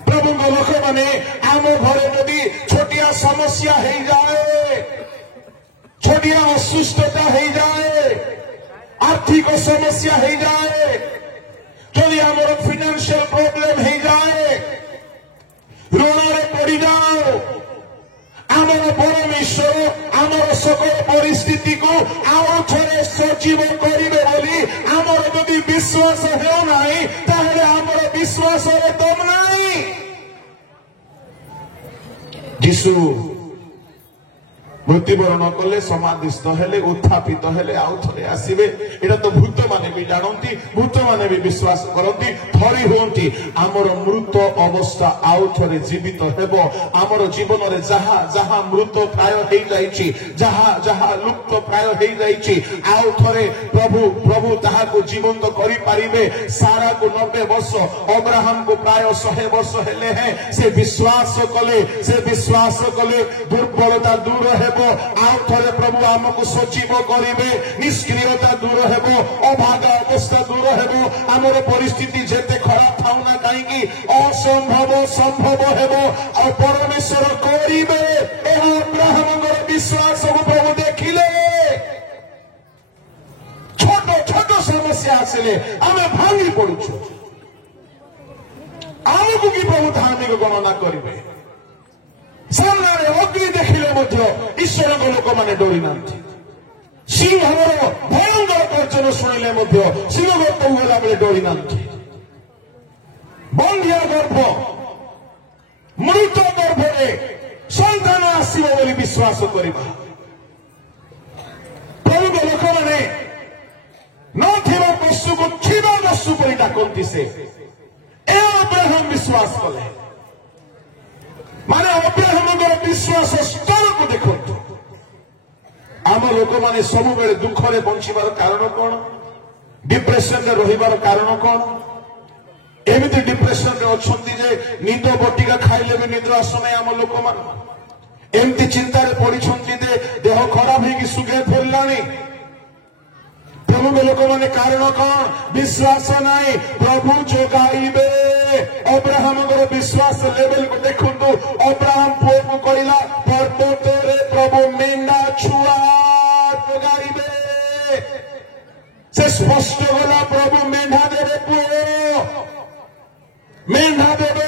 ପ୍ରଭୁଙ୍କ ଲୋକମାନେ, ଆମ ଘରେ ଯଦି ଛୋଟିଆ ସମସ୍ୟା ହେଇଯାଏ, ଛୋଟିଆ ଅସୁସ୍ଥତା ହେଇଯାଏ, ଆର୍ଥିକ ସମସ୍ୟା ହେଇଯାଏ, ଯଦି ଆମର ଫିନାନ୍ସିଆଲ ପ୍ରୋବ୍ଲେମ ହେଇଯାଏ, ଋଣରେ ପଡିଯାଉ, ଆମ ଆମର ପରମେଶ୍ୱର ଆମର ସକଳ ପରିସ୍ଥିତିକୁ ଆଉ ଥରେ ସଜୀବ କରିବେ ବୋଲି ଆମର ଯଦି ବିଶ୍ୱାସ ହେଉନାହିଁ ତାହେଲେ ଆମର ବିଶ୍ୱାସରେ ଦମ ନାହିଁ। ଯୀଶୁ ମୃତ୍ୟୁବରଣ କଲେ, ସମାଧିସ୍ଥ ହେଲେ, ଉତ୍ଥାପିତ ହେଲେ, ଆଉ ଥରେ ଆସିବେ। ଏଇଟା ତ ଭୂତମାନେ ବି ଜାଣନ୍ତି, ଭୂତମାନେ ବି ବିଶ୍ୱାସ କରନ୍ତି, ଥରି ହୁଅନ୍ତି। ଆମର ମୃତ ଅବସ୍ଥା ଆଉ ଥରେ ଜୀବିତ ହେବ। ଆମର ଜୀବନରେ ଯାହା ଯାହା ମୃତ ପ୍ରାୟ ହେଇଯାଇଛି, ଯାହା ଯାହା ଲୁପ୍ତ ପ୍ରାୟ ହେଇଯାଇଛି, ଆଉ ଥରେ ପ୍ରଭୁ ତାହାକୁ ଜୀବନ୍ତ କରିପାରିବେ। ସାରାକୁ 90 ବର୍ଷ, ଅବ୍ରାହମକୁ ପ୍ରାୟ 100 ବର୍ଷ ହେଲେ ହେଁ ସେ ବିଶ୍ୱାସ କଲେ ଦୁର୍ବଳତା ଦୂର ହେବ। ଆଉ ଥରେ ପ୍ରଭୁ ଆମକୁ ସଜୀବ କରିବେ, ନିଷ୍କ୍ରିୟତା ଦୂର ହେବ, ଅଭାଗା ଅବସ୍ଥା ଦୂର ହେବ। ଆମର ପରିସ୍ଥିତି ଯେତେ ଖରାପ ଥାଉ ନା କାହିଁକି ଅସମ୍ଭବ ସମ୍ଭବ ହେବ ଆଉ ପରମେଶ୍ୱର କରିବେ। ଏହା ଅବ୍ରାହମଙ୍କର ବିଶ୍ୱାସକୁ ପ୍ରଭୁ ଦେଖିଲେ। ଛୋଟ ଛୋଟ ସମସ୍ୟା ଆସିଲେ ଆମେ ଭାଙ୍ଗି ପଡୁଛୁ। ଆମକୁ କି ପ୍ରଭୁ ଧାର୍ମିକ ଗଣନା କରିବେ? ସାମ୍ନାରେ ଅଗ୍ନି ଦେଖିଲେ ମଧ୍ୟ ଈଶ୍ୱରଙ୍କ ଲୋକମାନେ ଡରି ନାହାନ୍ତି। ସିଂହର ଭୟଙ୍କର ଗର୍ଜନ ଶୁଣିଲେ ମଧ୍ୟ ସିଂହ ଗର୍ଭକୁ ଗଲାବେଳେ ଡରି ନାହାନ୍ତି। ବନ୍ଧ୍ୟା ଗର୍ଭ, ମୃତ ଗର୍ଭରେ ସନ୍ତାନ ଆସିବ ବୋଲି ବିଶ୍ୱାସ କରିବା। ପ୍ରଭୁଙ୍କ ଲୋକମାନେ ନଥିବା ପଶୁକୁ ଥିବା ପଶୁ ପରି ଡାକନ୍ତି। ସେ ଏ ଅବ୍ରାହମ ବିଶ୍ୱାସ କଲେ। ମାନେ ଅବ୍ରାହମଙ୍କର ବିଶ୍ୱାସ ସ୍ତରକୁ ଦେଖନ୍ତୁ। ଆମ ଲୋକମାନେ ସବୁବେଳେ ଦୁଃଖରେ ବଞ୍ଚିବାର କାରଣ କଣ? ଡିପ୍ରେସନରେ ରହିବାର କାରଣ କଣ? ଏମିତି ଡିପ୍ରେସନରେ ଅଛନ୍ତି ଯେ ନିଦ ବଟିକା ଖାଇଲେ ବି ନିଦ ଆସୁନାହିଁ ଆମ ଲୋକମାନେ। ଏମିତି ଚିନ୍ତାରେ ପଡିଛନ୍ତି ଯେ ଦେହ ଖରାପ ହେଇକି ସୁଗେ ଫେରିଲାଣି। ପ୍ରଭୁଙ୍କ ଲୋକମାନେ କାରଣ କଣ? ବିଶ୍ୱାସ ନାହିଁ। ପ୍ରଭୁ ଯୋଗାଇବେ। ଅବ୍ରାହମଙ୍କର ବିଶ୍ୱାସ ଲେଭେଲକୁ ଦେଖନ୍ତୁ। ଅବ୍ରାହମ ପୁଅକୁ କହିଲା ପର୍ବତରେ ପ୍ରଭୁ ମେଣ୍ଢା ଛୁଆ ଯୋଗାଇବେ। ସେ ସ୍ପଷ୍ଟ ଗଲା ପ୍ରଭୁ ମେଣ୍ଢା ଦେବେ, ପୁଅ ମେଣ୍ଢା ଦେବେ।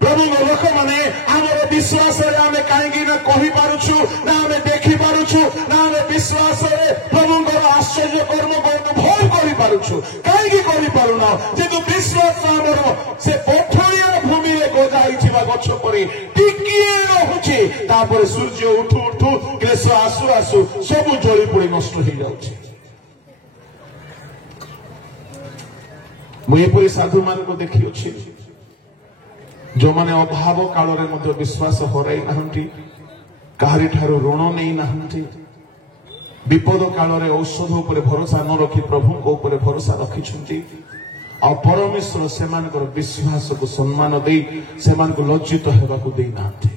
ପ୍ରଭୁଙ୍କ ଲୋକମାନେ ଆମର ବିଶ୍ୱାସରେ ଆମେ କାହିଁକି ନା କହିପାରୁଛୁ, ନା ଆମେ ଦେଖିପାରୁଛୁ, ନା ଆମେ ବିଶ୍ୱାସରେ ପ୍ରଭୁଙ୍କର ଆଶ୍ଚର୍ଯ୍ୟ କର୍ମକୁ ଅନୁଭବ କରିପାରୁଛୁ। କାହିଁକି କରିପାରୁନା? ଯେହେତୁ ବିଶ୍ୱାସ ଆମର ସେ ପଥରିଆ ଭୂମିରେ ଗଜା ହେଇଥିବା ଗଛ ପରି ଟିକିଏ ରହୁଛି, ତାପରେ ସୂର୍ଯ୍ୟ ଉଠୁ ଉଠୁ କ୍ଲେଶ ଆସୁ ଆସୁ ସବୁ ଜଳି ପୋଡ଼ି ନଷ୍ଟ ହେଇଯାଉଛି। ମୁଁ ଏପରି ସାଧୁମାନଙ୍କୁ ଦେଖିଅଛି ଯେଉଁମାନେ ଅଭାବ କାଳରେ ମଧ୍ୟ ବିଶ୍ୱାସ ହରାଇ ନାହାନ୍ତି, କାହାରିଠାରୁ ଋଣ ନେଇ ନାହାନ୍ତି, ବିପଦ କାଳରେ ଔଷଧ ଉପରେ ଭରସା ନ ରଖି ପ୍ରଭୁଙ୍କ ଉପରେ ଭରସା ରଖିଛନ୍ତି। ଆଉ ପରମେଶ୍ୱର ସେମାନଙ୍କର ବିଶ୍ୱାସକୁ ସମ୍ମାନ ଦେଇ ସେମାନଙ୍କୁ ଲଜ୍ଜିତ ହେବାକୁ ଦେଇନାହାନ୍ତି।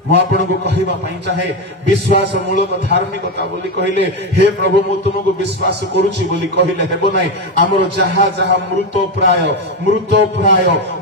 ମୁଁ ଆପଣଙ୍କୁ କହିବା ପାଇଁ ଚାହେଁ, ବିଶ୍ୱାସ ମୂଳକ ଧାର୍ମିକତା ବୋଲି କହିଲେ ହେ ପ୍ରଭୁ ମୁଁ ତୁମକୁ ବିଶ୍ୱାସ କରୁଛି ବୋଲି କହିଲେ ହେବ ନାହିଁ। ଆମର ଯାହା ଯାହା ମୃତ ପ୍ରାୟ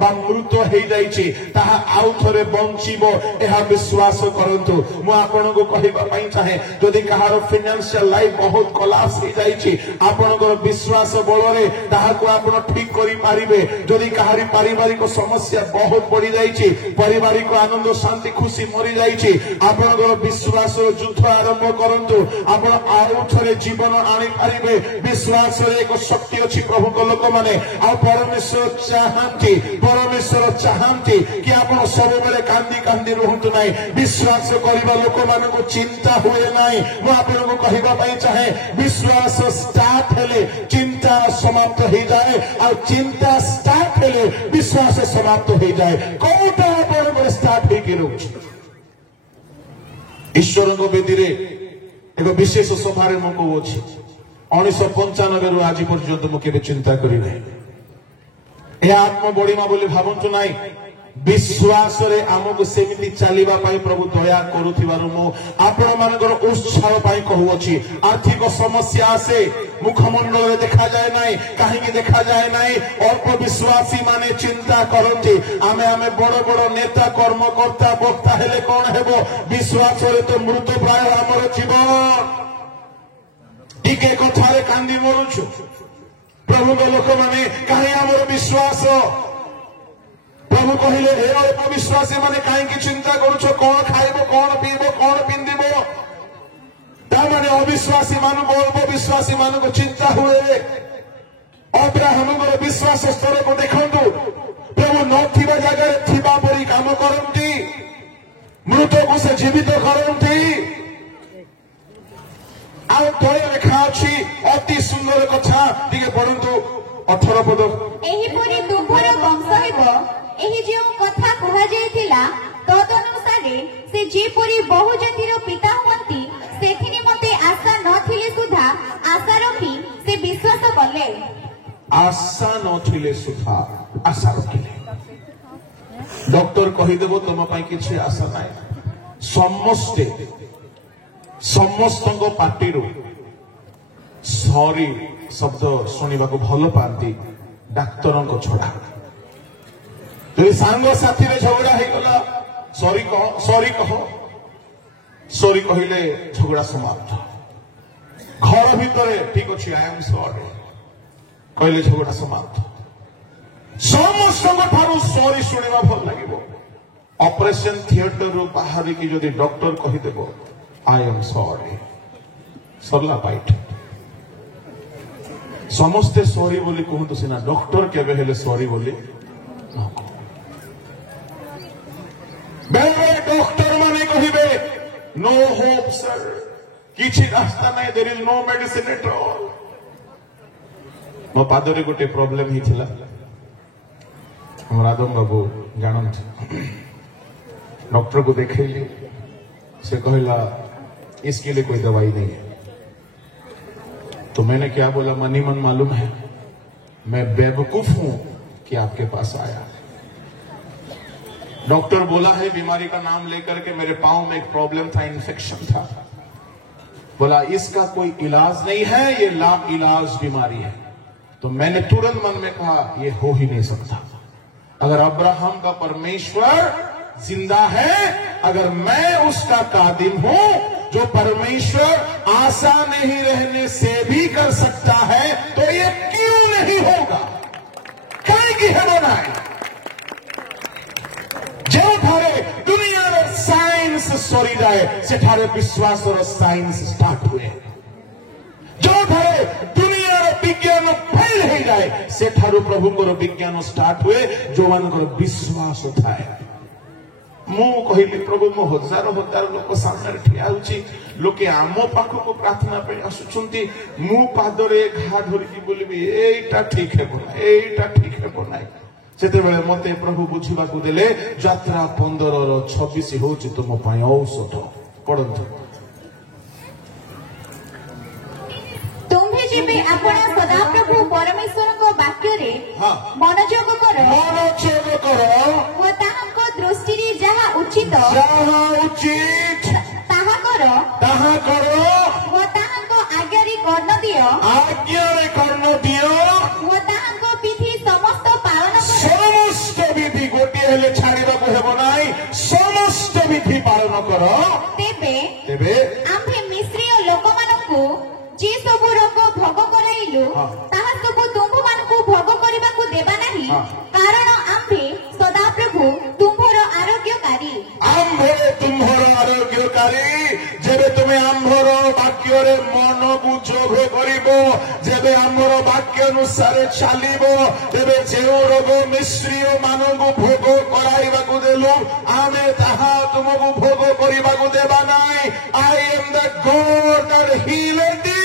ବା ମୃତ ହେଇଯାଇଛି ତାହା ଆଉ ଥରେ ବଞ୍ଚିବ, ଏହା ବିଶ୍ୱାସ କରନ୍ତୁ। ମୁଁ ଆପଣଙ୍କୁ କହିବା ପାଇଁ ଚାହେଁ, ଯଦି କାହାର ଫିନାନ୍ସିଆଲ ଲାଇଫ ବହୁତ କଲାପ୍ସ ହେଇଯାଇଛି, ଆପଣଙ୍କର ବିଶ୍ୱାସ ବଳରେ ତାହାକୁ ଆପଣ ଠିକ କରିପାରିବେ। ଯଦି କାହାରି ପାରିବାରିକ ସମସ୍ୟା ବହୁତ ବଢି ଯାଇଛି, ପାରିବାରିକ ଆନନ୍ଦ ଶାନ୍ତି ଖୁସି ଯାଇଛି, ଆପଣଙ୍କର ବିଶ୍ୱାସର ଯୁଦ୍ଧ ଆରମ୍ଭ କରନ୍ତୁ। ଆପଣ ଆଉ ଥରେ ଜୀବନ ଆଣିପାରିବେ। ବିଶ୍ୱାସରେ ଏକ ଶକ୍ତି ଅଛି ପ୍ରଭୁଙ୍କ ଲୋକମାନେ। ଆଉ ପରମେଶ୍ୱର ଚାହାନ୍ତି କି ଆପଣ ସବୁବେଳେ କାନ୍ଦି କାନ୍ଦି ରୁହନ୍ତୁ ନାହିଁ। ବିଶ୍ୱାସ କରିବା ଲୋକମାନଙ୍କୁ ଚିନ୍ତା ହୁଏ ନାହିଁ। ମୁଁ ଆପଣଙ୍କୁ କହିବା ପାଇଁ ଚାହେଁ, ବିଶ୍ୱାସ ଷ୍ଟାର୍ଟ ହେଲେ ଚିନ୍ତା ସମାପ୍ତ ହେଇଯାଏ, ଆଉ ଚିନ୍ତା ଷ୍ଟାର୍ଟ ହେଲେ ବିଶ୍ୱାସ ସମାପ୍ତ ହେଇଯାଏ। କୋଉଟା ଆପଣଙ୍କର ଷ୍ଟାର୍ଟ ହେଇକି ରହୁଛି? ଈଶ୍ୱରଙ୍କ ବେଦୀରେ ଏକ ବିଶେଷ ସଭାରେ ମୁଁ କହୁଅଛି, 1995ରୁ ଆଜି ପର୍ଯ୍ୟନ୍ତ ମୁଁ କେବେ ଚିନ୍ତା କରିନାହିଁ। ଏହା ଆତ୍ମବଡ଼ିମା ବୋଲି ଭାବନ୍ତୁ ନାହିଁ। ବିଶ୍ୱାସରେ ଆମକୁ ସେମିତି ଚାଲିବା ପାଇଁ ପ୍ରଭୁ ଦୟା କରୁଥିବାରୁ ମୁଁ ଆପଣମାନଙ୍କର ଉତ୍ସାହ ପାଇଁ କହୁଅଛି। ଆର୍ଥିକ ସମସ୍ୟା ଆସେ, ମୁଖମଣ୍ଡଳରେ ଦେଖାଯାଏ ନାହିଁ। କାହିଁକି ଦେଖାଯାଏ ନାହିଁ? ଅଳ୍ପ ବିଶ୍ୱାସୀ ମାନେ ଚିନ୍ତା କରନ୍ତି ଆମେ ବଡ ବଡ ନେତା କର୍ମକର୍ତ୍ତା ବକ୍ତା ହେଲେ କଣ ହେବ? ବିଶ୍ୱାସରେ ତ ମୃତ ପ୍ରାୟ ଆମର ଜୀବନ। ଟିକେ କଥାରେ କାନ୍ଦି ମରୁଛୁ। ପ୍ରଭୁଙ୍କ ଲୋକମାନେ କାହିଁ ଆମର ବିଶ୍ୱାସ? ପ୍ରଭୁ प्रभु कहले हे अल्पविश्वासी माने कहीं चिंता करुछ कौन खाइब कौन पीब कौन पिंधिब ताने अविश्वासी मान अल्पविश्वासी मान को चिंता हुए। अब्राहम विश्वास स्तर को देखु प्रभु नथिबा जगह थिबा परी काम करती मृत को से जीवित करती। आउ तले लेखा अछि अति सुंदर कथा टिके पढंतु 18 पद। एहिपरि तुमर वंश हेबो एही जे कथा कहा जायतिला तदनुसारे से जेपरि बहु जातिर पिता हुअंती सेथि निमते आशा नथिले सुधा आशा रखी से विश्वास कले। आशा नथिले सुधा आशा रखिले। डॉक्टर कहिदेबो तुम पाई किछि आशा नाय। समस्त पार्टी सॉरी शब्द शुणा को भल पाती डाक्तर को छड़ा। जो सांग साथी झगड़ा हो गला सॉरी कह सॉरी कहले झगड़ा समाप्त। घर भितर ठीक अच्छे आई एम सॉरी कहले झगड़ा समाप्त। समस्त सॉरी शुणा भल लगे। ऑपरेशन थिएटर रू बाहर की जदि डॉक्टर कहीदेव आई एम सॉरी सरला पाइट समस्ते सॉरी बोली कहतु सीना डॉक्टर केबे हेले सॉरी बोली बेले डॉक्टर माने कहिबे नो होप सर किछि रास्ता नहीं there is no medicine at all. मो पादरे गोटे प्रॉब्लम ही थिला हम राधम बाबू जानत डॉक्टर को देखैली से कहला इसके लिए कोई दवाई नहीं है। तो मैंने क्या बोला मनी मन मालूम है मैं बेवकूफ हूं कि आपके पास आया। डॉक्टर बोला है बीमारी का नाम लेकर के मेरे पांव में एक प्रॉब्लम था इन्फेक्शन था। बोला इसका कोई इलाज नहीं है ये ला इलाज बीमारी है। तो मैंने तुरंत मन में कहा ये हो ही नहीं सकता। अगर अब्राहम का परमेश्वर जिंदा है अगर मैं उसका कादिम हूं जो परमेश्वर आशा नहीं रहने से भी कर सकता है तो ये क्यों नहीं होगा। कहीं की है बनाए जो थारे दुनिया में साइंस सरी जाए से थारे विश्वास और साइंस स्टार्ट हुए। जो थारे दुनिया विज्ञान फेल हो जाए से थारू प्रभु को विज्ञान स्टार्ट हुए जो मान विश्वास थाए। मु कहली प्रभु मो हजार हजार लोक सामने ठिया होची लोके आम पाखक को प्रार्थना पे आसुचंती मु पादरे घा धरिकी बोलिबी एटा ठीक है बोला एटा ठीक है बोला सेते बेले मते प्रभु बुझिबा को देले यात्रा 15 रो 26 होची तुम पय औषध पढंतु। तुम्हे जेबे आपणा सदा प्रभु परमेश्वर को वाक्य रे मनोयोग करो व ताहाको दृष्टि रे जहा उचित ताहा करो व ताहाको आज्ञा रे कर्ण दियो व ताहाको विधि समस्त विधि गोटे हेले छाड़ीबा को हेबो नाही समस्त विधि पालन करो। तेबे आम्भे मिस्रीय लोकमानकु जे सब रोग भोग कराइलु ताहा सब तुम मानकु भोग करबा को देबा नाही कारण आम्भे सदा प्रभु तुम्हर आरोग्यकारी। आम्भे तुम्हर आरोग्यकारी जेबे तुमे आम्भर वाक्य रे मन बुझोग करिवो जेबे आम्भर वाक्य अनुसार चलिवो तेबे जे रोग मिश्रीय मानकु भोग कराइबा को देलु आमे ताहा तुमकु भोग करबा को देबा नाही। I am the god that healeth thee।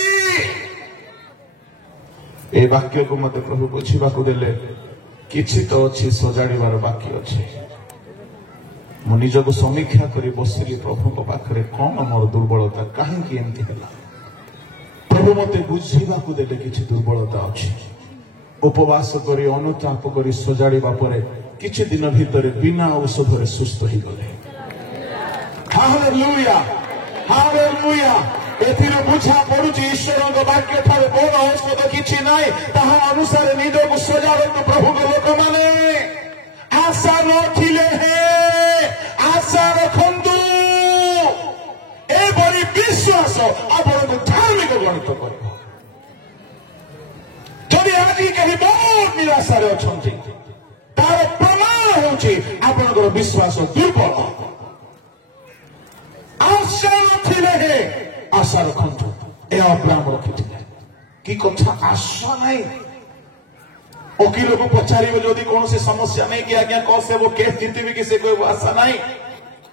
ए वाक्य को मत प्रभु बुझिबा को देले किछि तो अछि सजाड़ीबार बाकी अछि। मु निजको समीक्षा करी बसिली प्रभु को पाखरे कौन मोर दुर्बलता कहीं एमती है प्रभु मते बुझिबा को देले किछि दुर्बलता अछि। उपवास करी अनुताप करी सजाड़ीबा परे किछि दिन भितर बिना औषध रे सुस्थ ही गले। Hallelujah hallelujah. एथिरे बुझा पड़ुछि ईश्वर वाक्य ठारे बड़ औषध किछि नाई ताहा अनुसार निजको सजाड़ो प्रभु के लोक माने आशा नथिले हे आशा रखंतु एपरि विश्वास आपनको धार्मिक गणित करब। जदि आज कहीं बहुत निराशार अच्छा तार प्रमाण जाउछि आपनकर विश्वास दुर्बल आशा नथिले हे आशा रखंतु ए अब्राहम रखिथिले कि कथा आशा नहीं वकील को पचार जदि कौन से समस्या नहीं कि आज्ञा कौन से वो केस जीतबे कि से कोई आशा नहीं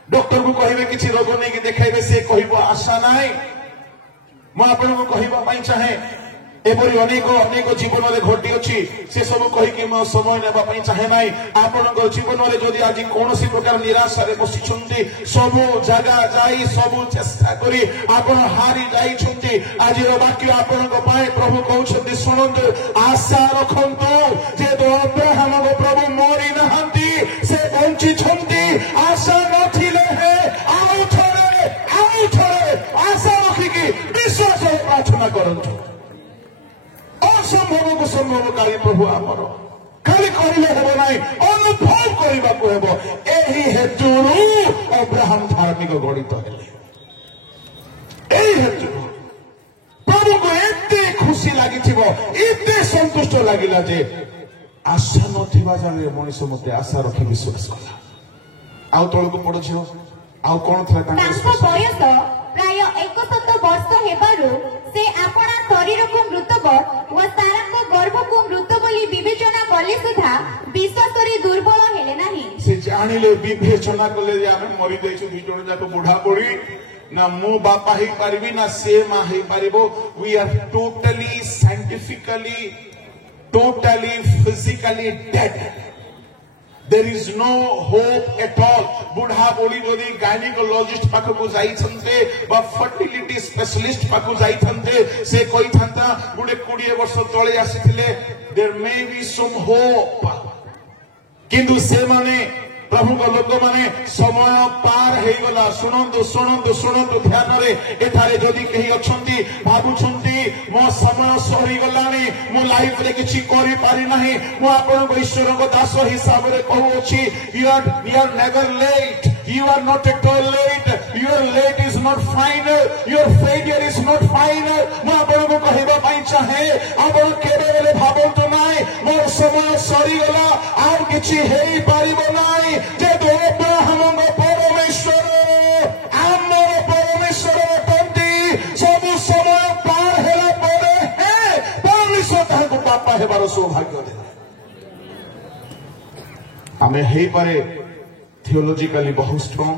डॉक्टर को कहे कि रोग नहीं कि देखाइबे से कह आशा नहीं मुझे आपन को कहवाई चाहे एपरी अनेक अनेक जीवन में घटी अच्छी से सब कहीकि समय नापी चाहे ना आपण जीवन में जदि आज कौन प्रकार निराशा बसी सब जगह जाई सब चेष्टा करी आपण हारी जाइछंती आज वाक्य आपण प्रभु कहते शुणु आशा रखंतु जे तो अब्राहम प्रभु मरी नहांती से बंची आशा नथिले हे आउ थोड़े आशा रखिकी विश्वास प्रार्थना करंतु असंभव को संभवकारी प्रभु आमर खाली कहले हेबो नाही अनुभव करबा को हेबो एही हेतु अब्राहम धार्मिक गणित हेले एही हेतु प्रभु को एते खुशी लागिथिबो एते संतुष्ट लागिला जे आशा नथिबा जाने मनुष्य मते आशा रखि विश्वास कला आउ तळको पडो छियो आउ कोन थला तांको बयस प्राय 100 वर्ष हेबारु से आपणा शरीर को मृतक व सारा को गर्भ को मृत बोली विवेचना कले सुधा विश्वास रे दुर्बल हेले नाही से जानिले विवेचना कले जे आमे मरि दैछु दुई जण जाको बुढा पड़ी ना मु बापा ही पारिबी ना से मा ही पारिबो we are totally scientifically totally physically dead There is no hope at all. बुढ़ा बोली जदि गायनिकोलॉजिस्ट पाखकु जाइछन्ते बा फर्टिलिटी स्पेशलिस्ट पाखकु जाइछन्ते से कहि थांता गुडे 20 वर्ष तळे आसीथिले there may be some hope किंतु से माने प्रभु को लोक माने समय पार हे गला सुनंतु सुनंतु सुनंतु ध्यान रे एठारे जदि कहि अछंती भाबुछंती मो समय सरी गलानी मो लाइफ रे किछि करि पारि नाही मो आपन को ईश्वर को दास हिसाब रे कहू अछि you are never late you are not at all late your late is not final your failure is not final मो आपन को कहबा पई चाहे आपन केबे बेले भाबंतु नाही मोर समय सरी गला आ किछि हेई पारिबो नाही जे दो अब्राहम परमेश्वर आमर परमेश्वर अटंती सब समय पार हेला परे हे परमेश्वर ताको बापा हेबार सौभाग्य दे आमे हेई पारे theologically बहुत strong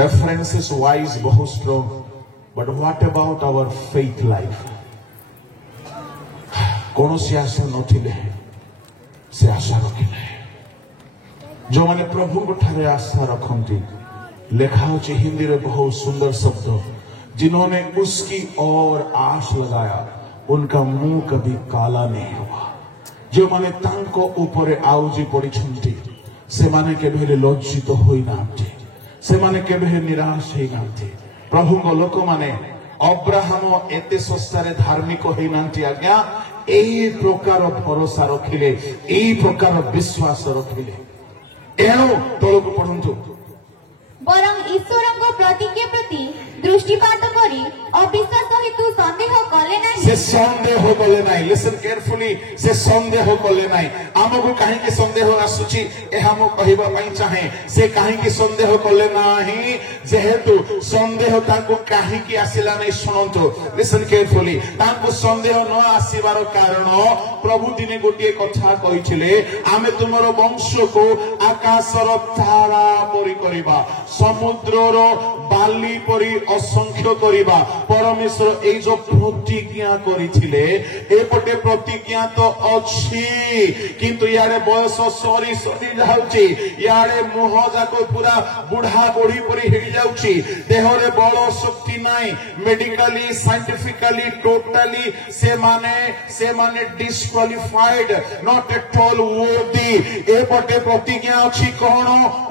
references wise बहुत strong but what about our faith life कौन सी आशा नथिले से आशा रखिले जो माने प्रभु को ठारे आशा रखंती लिखा होची हिंदी रे बहुत सुंदर शब्द जिन्होंने उसकी ओर आश लगाया उनका मुंह कभी काला नहीं हुआ जो माने तांको ऊपर आउजी पड़ी छंती से माने केबे लज्जित होई नांती से माने केबे निराश होई नांती प्रभु को लोक माने अब्राहम एते सस्तारे धार्मिक होई नांती आज्ञा एई प्रकार भरोसा रखिले एई प्रकार विश्वास रखिले एनो तळको पढंतु बरं ईश्वरଙ୍କ प्रतिज्ञा प्रति दृष्टिपात करी अविश्वास हेतु संदेह कले नाही से संदेह कले नाही लिसन केयरफुली से संदेह कले नाही हमको काहे के संदेह आसुची ए हम कहबा पई चाहे से काहे के संदेह कले नाही जेहेतु संदेह ताको काहे की आसिला नाही सुनंतु लिसन केयरफुली ताको संदेह न आसीबार कारण प्रभु दिने गोटिए कथा कहिथिले आमे तुमरो वंश को आकाशर तारा परि करिबा समुद्रर बाली परि असंख्य करिबा परमेश्वर ए जो प्रतिज्ञा करिथिले एपटे प्रतिज्ञा तो अछि किंतु यारे बयस सरी सरी जाउची यारे मुह जाको पूरा बुढ़ा बुढ़ी परि हेडी जाउची देहरे बल शक्ति नाही मेडिकली साइंटिफिकली टोटली से माने डिस्क्वालिफाइड नॉट एट ऑल वर्दी एपटे प्रतिज्ञा अछि कोन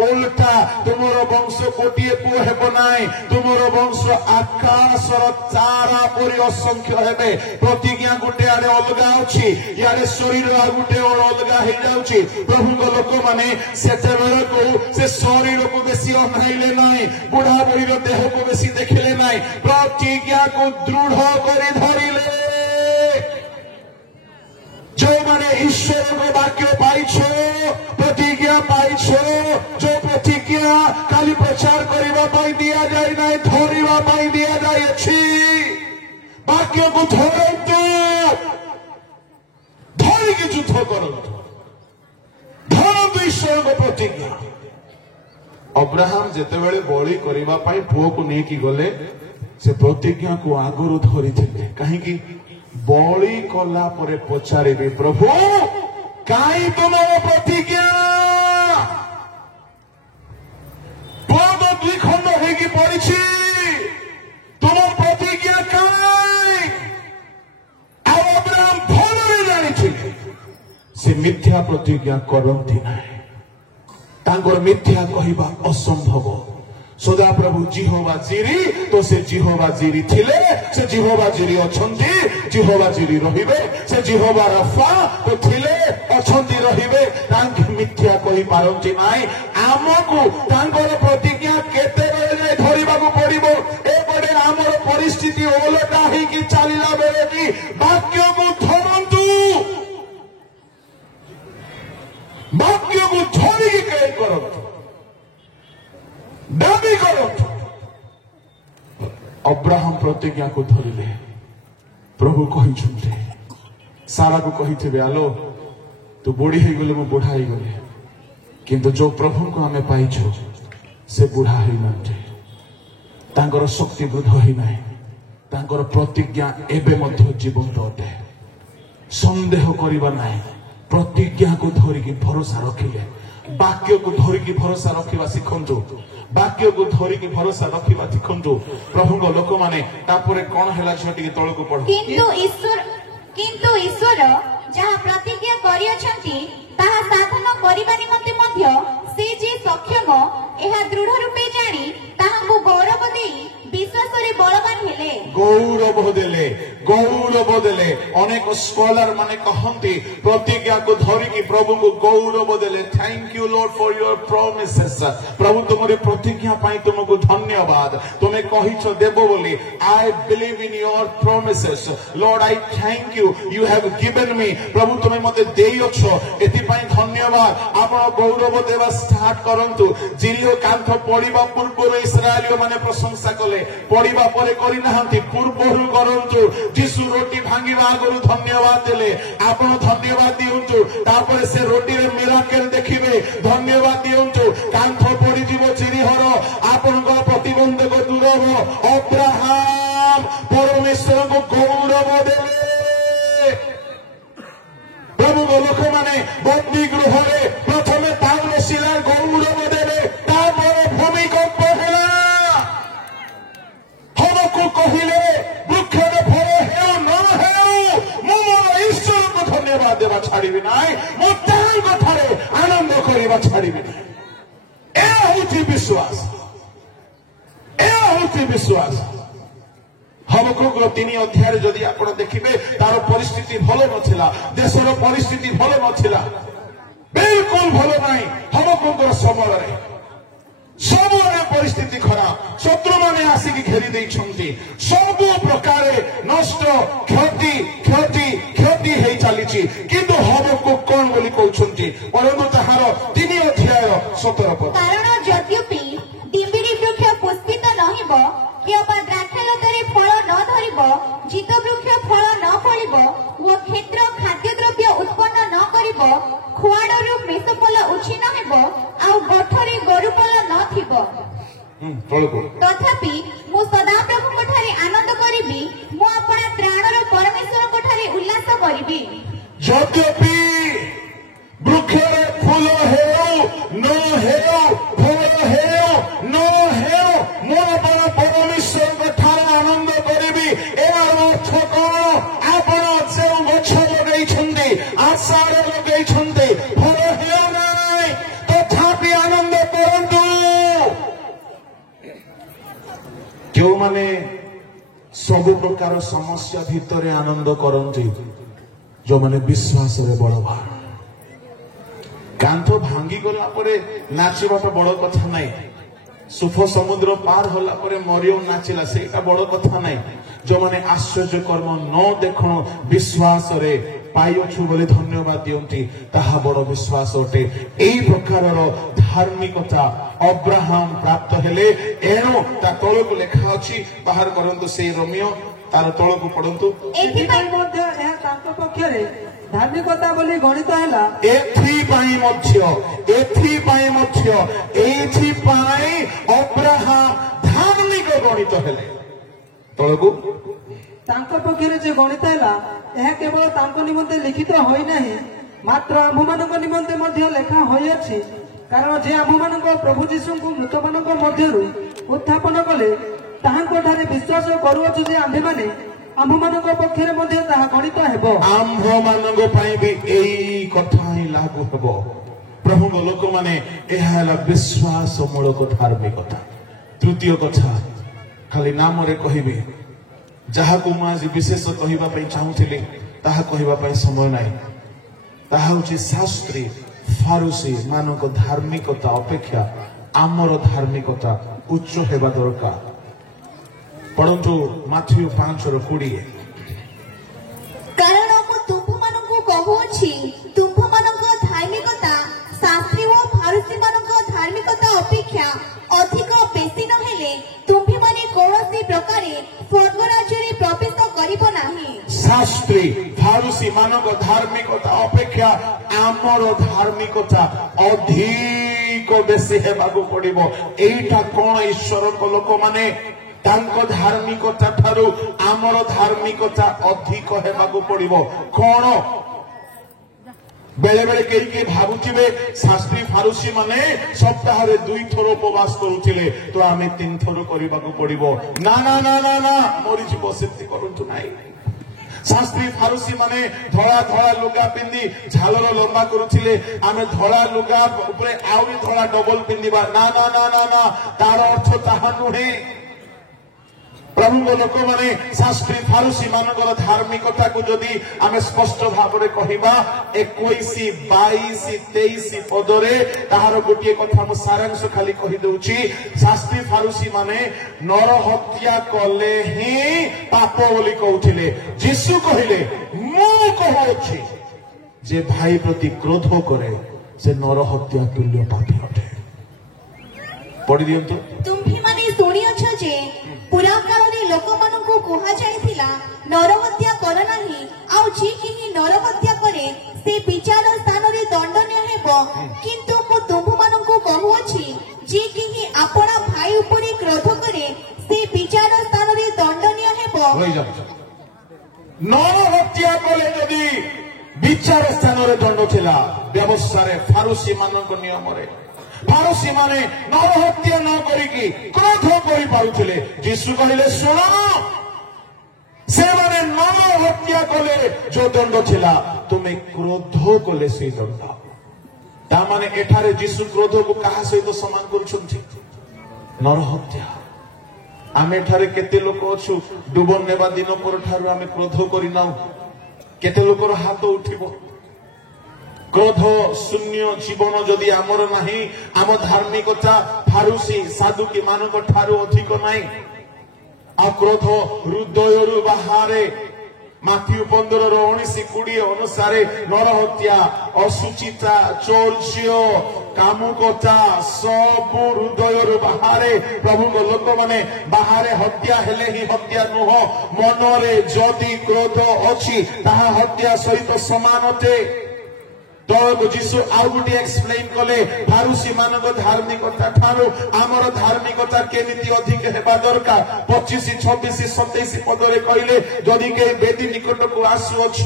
उल्टा तुमरो वंश कोटिए पुओ हेबो नाही तुमरो वंश आकाशर तारा परि असंख्य हेबे प्रतिज्ञा गुटे आडे अलगा अछि यारे शरीर आ गुटे और अलगा हे जाउछि प्रभु को लोक माने सेते बेर को से शरीर को बेसी अनाइले नाही बुढ़ा बुढ़ी रो देह को बेसी देखिले नाही प्रतिज्ञा को दृढ़ करी धरिले जो माने ईश्वर को वाक्य पाइछो प्रतिज्ञा पाइछ पाइछ जो प्रतिज्ञा खाली प्रचार करने दिया जाए ना धरवाई दिया जाए वाक्य को धरतु धरिकी युद्ध करतु धरतु ईश्वर को प्रतिज्ञा। अब्राहम जितेबाला बलि करने पुओ को लेकिन गले से प्रतिज्ञा को आगुरी धरी कहीं बलि कला पचारे प्रभु कहीं तुम प्रतिज्ञा पुओ तो 2 खंड होगी पड़ी तुम प्रतिज्ञा कहीं अब्राहम भल जानी से मिथ्या प्रतिज्ञा करती ना मिथ्या कहवा असंभव सदा प्रभु जिहोवा जिरी तो से जिहोवा जिरी थिले से जिहोवा जिरी अछंती जिहोवा जिरी रहिबे से जिहोवा रफा तो थिले अछंती रहिबे तांके मिथ्या कहि पारंती नाही आमको तांकर प्रतिज्ञा केते बेले धरिबा को पड़िबो एपटे आमर परिस्थिति ओलटा ही कि चलिला बेले भी वाक्य को धरंतु वाक्य को धरिकी कहे करंतु दाबी करो। अब्राहम प्रतिज्ञा को धरिले प्रभु कही सारा को कही आलो तू बुढ़ी हो गले बुढ़ा हो गले किंतु जो प्रभु को आमे पाइछु से बुढ़ा हो ना शक्ति वृद्ध हो ना प्रतिज्ञा एबे मध्य जीवंत अटे संदेह करवा ना प्रतिज्ञा को धरिकी भरोसा रखिले वाक्य को धरिकी भरोसा रखा शिखु वाक्य को धरिकी भरोसा रखा शिखु प्रभु लोक मैंने कौन है झी तल को पढ़ किंतु ईश्वर जहाँ प्रतिज्ञा करियछंती ताहा साधन करिबा निमंते से जे सक्षम एहा दृढ़ रूपे जानी ताहाको गौरव देई विश्वास रे बलवान हेले गौरव देले अनेक स्कॉलर माने कहंती प्रतिज्ञा को धरिकी प्रभु को गौरव देले thank you lord for your promises प्रभु तुमरी प्रतिज्ञा पाई तुमको धन्यवाद तुमे कहिछो देबो बोली I believe in your promises lord I thank you you have given me प्रभु तुमे मते देइछो एति पाई धन्यवाद आपण गौरव देवा स्टार्ट करंतु जिरियो कांथ पड़िबा पूर्व इस्राएलियो माने प्रशंसा कले पड़िबा परे करि नाहंती पूर्वरु करंतु जीसु रोटी भांगिबा आगरु धन्यवाद देले आपण धन्यवाद दियंतु तापर से रोटी रे मिराकल देखिबे धन्यवाद दियंतु कांथ पड़ी जीवो चिरिहर आपनक प्रतिबंधक दूर हो अब्राहम परमेश्वर को गौरव देले प्रभु लोक माने बंदी गृह रे प्रथमे पाउले शिला गौरव देले तापर भूमिकंप हेला हमको कहिले वृक्ष फल हेउ न हेउ मु मोर ईश्वर को धन्यवाद देवा छाड़िबि नाई मु ताहां कथारे आनंद करिबा छाड़िबि नाई ए होउछि विश्वास हमको 3 अध्याय जदि आपण देखिबे तार परिस्थिति भलो नथिला देशर परिस्थिति भलो नथिला बिल्कुल भलो नाही हमको समय रे सबरे परिस्थिति खराब शत्रु माने आसिकी घेरी देइछंती सब प्रकार नष्ट क्षति क्षति क्षति हे चलीछि किंतु हमको कोन बोली कहउछंती परंतु ताहार 3 अध्याय 17 पद कारण यद्यपि डिम्बिरी वृक्ष पुष्पित नहिबो किबा द्राक्षलतारे फल न धरिबो जित वृक्ष फल न फलिबो ओ क्षेत्र खाद्य द्रव्य उत्पन्न न करिबो खुआडरु मेषपल उछि न हेबो आ गठरे गरुपल न थिबो तथापि मु सदा प्रभु कोठारे आनंद करिबी मु अपना प्राणर परमेश्वर कोठारे उल्लास करिबी यद्यपि वृक्षरे फूल हेउ न हेउ फल हेउ न हेउ मु अपना परमेश्वर कोठारे आनंद करिबी एमार अर्थ कोन आपण जे गछ लगै छन्ते आशा लगै छन्ते फल हेउ नै तथापि आनंद करंतु जो माने सब प्रकार समस्या भितर आनंद करंती जो माने विश्वास रे बड़वा कांथ भांगी गला परे नाचिबाटा बड़ कथा नाही सुफ समुद्र पार होला परे मरियम नाचिला सेटा बड़ कथा नाही जो माने आश्चर्य कर्म न देखण विश्वास रे ପାଇଅଛୁ ବୋଲି ଧନ୍ୟବାଦ ଦିଅନ୍ତି, ତାହା ବଡ଼ ବିଶ୍ୱାସ ଅଟେ। ଏହି ପ୍ରକାରର ଧାର୍ମିକତା ଅବ୍ରାହମ ପ୍ରାପ୍ତ ହେଲେ। ଏଣୁ ତା ତଳକୁ ଲେଖା ଅଛି, ବାହାର କରନ୍ତୁ ସେଇ ରୋମିଓ, ତାର ତଳକୁ ପଢନ୍ତୁ। ଏଥିପାଇଁ ମଧ୍ୟ ଏହା ତାଙ୍କ ପକ୍ଷରେ ଧାର୍ମିକତା ବୋଲି ଗଣିତ ହେଲା। ଏଥିପାଇଁ ମଧ୍ୟ ଏଇଥିପାଇଁ ଅବ୍ରାହମ ଧାର୍ମିକ ଗଣିତ ହେଲେ। ତଳକୁ ତାଙ୍କ ପକ୍ଷରେ ଯେ ଗଣିତ ହେଲା, ଏହା କେବଳ ତାଙ୍କ ନିମନ୍ତେ ଲିଖିତ ହୋଇନାହିଁ, ମାତ୍ର ଆମ୍ଭମାନଙ୍କ ନିମନ୍ତେ ମଧ୍ୟ ଲେଖା ହୋଇଅଛି। କାରଣ ଯେ ଆମ୍ଭମାନଙ୍କ ପ୍ରଭୁ ଯୀଶୁଙ୍କୁ ମୃତମାନଙ୍କ ମଧ୍ୟରୁ ଉତ୍ଥାପନ କଲେ, ତାହାଙ୍କଠାରେ ବିଶ୍ୱାସ କରୁଅଛୁ ଯେ ଆମ୍ଭେମାନେ ଆମ୍ଭମାନଙ୍କ ପକ୍ଷରେ ମଧ୍ୟ ତାହା ଗଣିତ ହେବ। ଆମ୍ଭମାନଙ୍କ ପାଇଁ ବି ଏଇ କଥା ହିଁ ଲାଗୁ ହେବ। ପ୍ରଭୁଙ୍କ ଲୋକମାନେ, ଏହା ହେଲା ବିଶ୍ୱାସ ମୂଳକ ଧାର୍ମିକତା। ତୃତୀୟ କଥା, ଖାଲି ନାମରେ କହିବି, ଯାହାକୁ ମୁଁ ଆଜି ବିଶେଷ କହିବା ପାଇଁ ଚାହୁଁଥିଲି ତାହା କହିବା ପାଇଁ ସମୟ ନାହିଁ। ତାହା ହେଉଛି ଶାସ୍ତ୍ରୀ ଫାରୁସୀ ମାନଙ୍କ ଧାର୍ମିକତା ଅପେକ୍ଷା ଆମର ଧାର୍ମିକତା ଉଚ୍ଚ ହେବା ଦରକାର। ପଢନ୍ତୁ ମାଥିଉ 5:20। କାରଣ ମୁଁ ତୁମ୍ଭମାନଙ୍କୁ କହୁଅଛି, ତୁମ୍ଭମାନଙ୍କ ଧାର୍ମିକତା ଶାସ୍ତ୍ରୀ ଓ ଫାରୁସୀମାନଙ୍କ ଧାର୍ମିକତା ଅପେକ୍ଷା ଅଧିକ ବେଶୀ ନ ହେଲେ ତୁମ୍ଭେମାନେ କୌଣସି ପ୍ରକାରେ ସ୍ୱର୍ଗରାଜ୍ୟରେ ପ୍ରବେଶ କରିବ ନାହିଁ। ଶାସ୍ତ୍ରୀ ଫାରୁସୀ ମାନଙ୍କ ଧାର୍ମିକତା ଅପେକ୍ଷା ଆମର ଧାର୍ମିକତା ଅଧିକ ବେଶୀ ହେବାକୁ ପଡିବ। ଏଇଟା କଣ? ଈଶ୍ୱରଙ୍କ ଲୋକମାନେ ତାଙ୍କ ଧାର୍ମିକତା ଠାରୁ ଆମର ଧାର୍ମିକତା ଅଧିକ ହେବାକୁ ପଡିବ। କଣ? ବେଳେ ବେଳେ କେହି ଭାବୁଥିବେ ଶାସ୍ତ୍ରୀ ଫାରୁସୀ ମାନେ ସପ୍ତାହରେ 2 ଥର ଉପବାସ କରୁଥିଲେ, ତ ଆମେ 3 ଥର କରିବାକୁ ପଡିବ। ନା ନା ନା ନା ନା, ମରିଯିବ, ସେମିତି କରନ୍ତୁ ନାହିଁ। ଶାସ୍ତ୍ରୀ ଫାରୁସୀ ମାନେ ଧଳା ଧଳା ଲୁଗା ପିନ୍ଧି ଝାଲର ଲମ୍ବା କରୁଥିଲେ, ଆମେ ଧଳା ଲୁଗା ଉପରେ ଆହୁରି ଧଳା ଡବଲ ପିନ୍ଧିବା। ନା ନା ନା ନା ନା, ତାର ଅର୍ଥ ତାହା ନୁହେଁ। ପ୍ରଭୁଙ୍କ ଲୋକମାନେ ଶାସ୍ତ୍ରୀ ଫାରୁସୀ ମାନଙ୍କର ଧାର୍ମିକତାକୁ ଯଦି ଆମେ ସ୍ପଷ୍ଟ ଭାବରେ କହିବା, 21, 22, 23 ପଦରେ ତାହାର ଗୋଟିଏ କଥା ମୁଁ ସାରାଂଶ ଖାଲି କହିଦେଉଛି। ଶାସ୍ତ୍ରୀ ଫାରୁସୀ ମାନେ ନର ହତ୍ୟା କଲେ ହିଁ ପାପ ବୋଲି କହୁଥିଲେ। ଯୀଶୁ କହିଲେ, ମୁଁ କହୁଅଛି ଯେ ଭାଇ ପ୍ରତି କ୍ରୋଧ କରେ ସେ ନର ହତ୍ୟା ତୁଲ୍ୟ ପାପୀ ଅଟେ। ପଢି ଦିଅନ୍ତୁ। ତୁମ୍ଭେମାନେ ଶୁଣିଅଛ ଯେ ପୁରା କାଳରେ ଲୋକମାନଙ୍କୁ କୁହାଯାଇଥିଲା, ନରହତ୍ୟା କର ନାହିଁ, ଆଉ ଯିଏ କେହି ନରହତ୍ୟା କରେ ସେ ବିଚାର ସ୍ଥାନରେ ଦଣ୍ଡନୀୟ ହେବ। କିନ୍ତୁ ମୁଁ ତୁମ୍ଭମାନଙ୍କୁ କହୁଅଛି, ଯିଏ କେହି ଆପଣା ଭାଇ ଉପରେ କ୍ରୋଧ କରେ ସେ ବିଚାର ସ୍ଥାନରେ ଦଣ୍ଡନୀୟ ହେବ। ନର ହତ୍ୟା କଲେ ଯଦି ବିଚାର ସ୍ଥାନରେ ଦଣ୍ଡ ଥିଲା, ବ୍ୟବସ୍ଥାରେ ଫାରୁସୀ ମାନଙ୍କ ନିୟମରେ ଫାରୁସୀ ମାନେ ନର ହତ୍ୟା ନ କରିକି କ୍ରୋଧ କରିପାରୁଥିଲେ। ଯୀଶୁ କହିଲେ, ଶୁଣ, ସେମାନେ ନର ହତ୍ୟା କଲେ ଯୋଉ ଦଣ୍ଡ ଥିଲା, ତୁମେ କ୍ରୋଧ କଲେ ସେଇ ଦଣ୍ଡ। ତାମାନେ ଏଠାରେ ଯୀଶୁ କ୍ରୋଧକୁ କାହା ସହିତ ସମାନ କରୁଛନ୍ତି? ନର ହତ୍ୟା। ଆମେ ଏଠାରେ କେତେ ଲୋକ ଅଛୁ, ଡୁବ ନେବା ଦିନ ପରଠାରୁ ଆମେ କ୍ରୋଧ କରିନାଉ। କେତେ ଲୋକର ହାତ ଉଠିବ? କ୍ରୋଧ ଶୂନ୍ୟ ଜୀବନ ଯଦି ଆମର ନାହିଁ, ଆମ ଧାର୍ମିକତା ଫାରୁସୀ ସାଧୁକୀ ମାନଙ୍କ ଠାରୁ ଅଧିକ ନାହିଁ। ଆଉ କ୍ରୋଧ ହୃଦୟରୁ ବାହାରେ। ମାଥିଉ 15:19-20 ଅନୁସାରେ ନର ହତ୍ୟା, ଅଶୁଚିତା, ଚୌର୍ଯ୍ୟ, କାମୁକତା ସବୁ ହୃଦୟରୁ ବାହାରେ। ପ୍ରଭୁଙ୍କ ଲୋକମାନେ, ବାହାରେ ହତ୍ୟା ହେଲେ ହିଁ ହତ୍ୟା ନୁହଁ, ମନରେ ଯଦି କ୍ରୋଧ ଅଛି ତାହା ହତ୍ୟା ସହିତ ସମାନ ଅଟେ। ତଳକୁ ଯୀଶୁ ଆଉ ଗୋଟିଏ ଏକ୍ସପ୍ଲେନ କଲେ, ଫାରୁସୀ ମାନଙ୍କ ଧାର୍ମିକତା ଠାରୁ ଆମର ଧାର୍ମିକତା କେମିତି ଅଧିକ ହେବା ଦରକାର। 25, 26, 27 ପଦରେ କହିଲେ, ଯଦି କେହି ବେଦୀ ନିକଟକୁ ଆସୁଅଛ,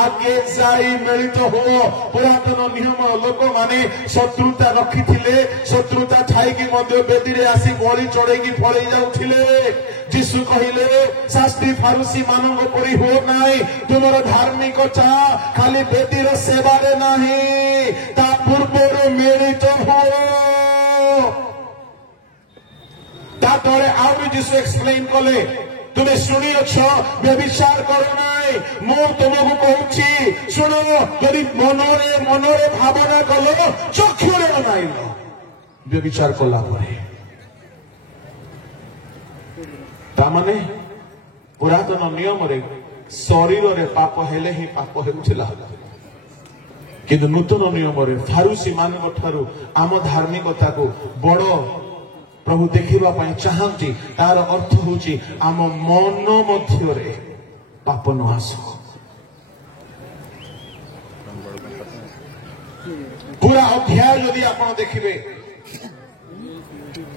ଆଗେ ଯାଇ ମିଳିତ ହୁଅ। ପୁରାତନ ନିୟମ ଲୋକମାନେ ଶତ୍ରୁତା ରଖିଥିଲେ, ଶତ୍ରୁତା ଥାଇକି ମଧ୍ୟ ବେଦୀରେ ଆସି ବଳି ଚଢେଇକି ପଳେଇ ଯାଉଥିଲେ। ଯୀଶୁ କହିଲେ, ଶାସ୍ତ୍ରୀ ଫାରୁସୀ ମାନଙ୍କ ପରି ହୁଅ ନାହିଁ। ତୁମର ଧାର୍ମିକତା ଖାଲି ବେଦୀର ସେବାରେ ନାହିଁ, ତା ପୂର୍ବରୁ ମିଳିତ ହୁଅ। ତା ତଳେ ଆହୁରି ଯୀଶୁ ଏକ୍ସପ୍ଲେନ କଲେ, ତୁମେ ଶୁଣିଅଛ ବ୍ୟଭିଚାର କର ନାହିଁ, ମୁଁ ତୁମକୁ କହୁଛି ଶୁଣ, ଯଦି ମନରେ ଭାବନା କଲ, ଚକ୍ଷୁରେ ଅନାଇଲ, ବ୍ୟଭିଚାର କଲା ପରେ। ତାମାନେ ପୁରାତନ ନିୟମରେ शरीर रे पाप हेले ही पाप हेउथिला किंतु नूतन नियम रे फारूसी मानक ठारू आम धार्मिकता को बड़ प्रभु देखिबा पई चाहंती तार अर्थ होची आम मन मध्य रे पाप न आसो पूरा अध्याय यदि आपण देखिबे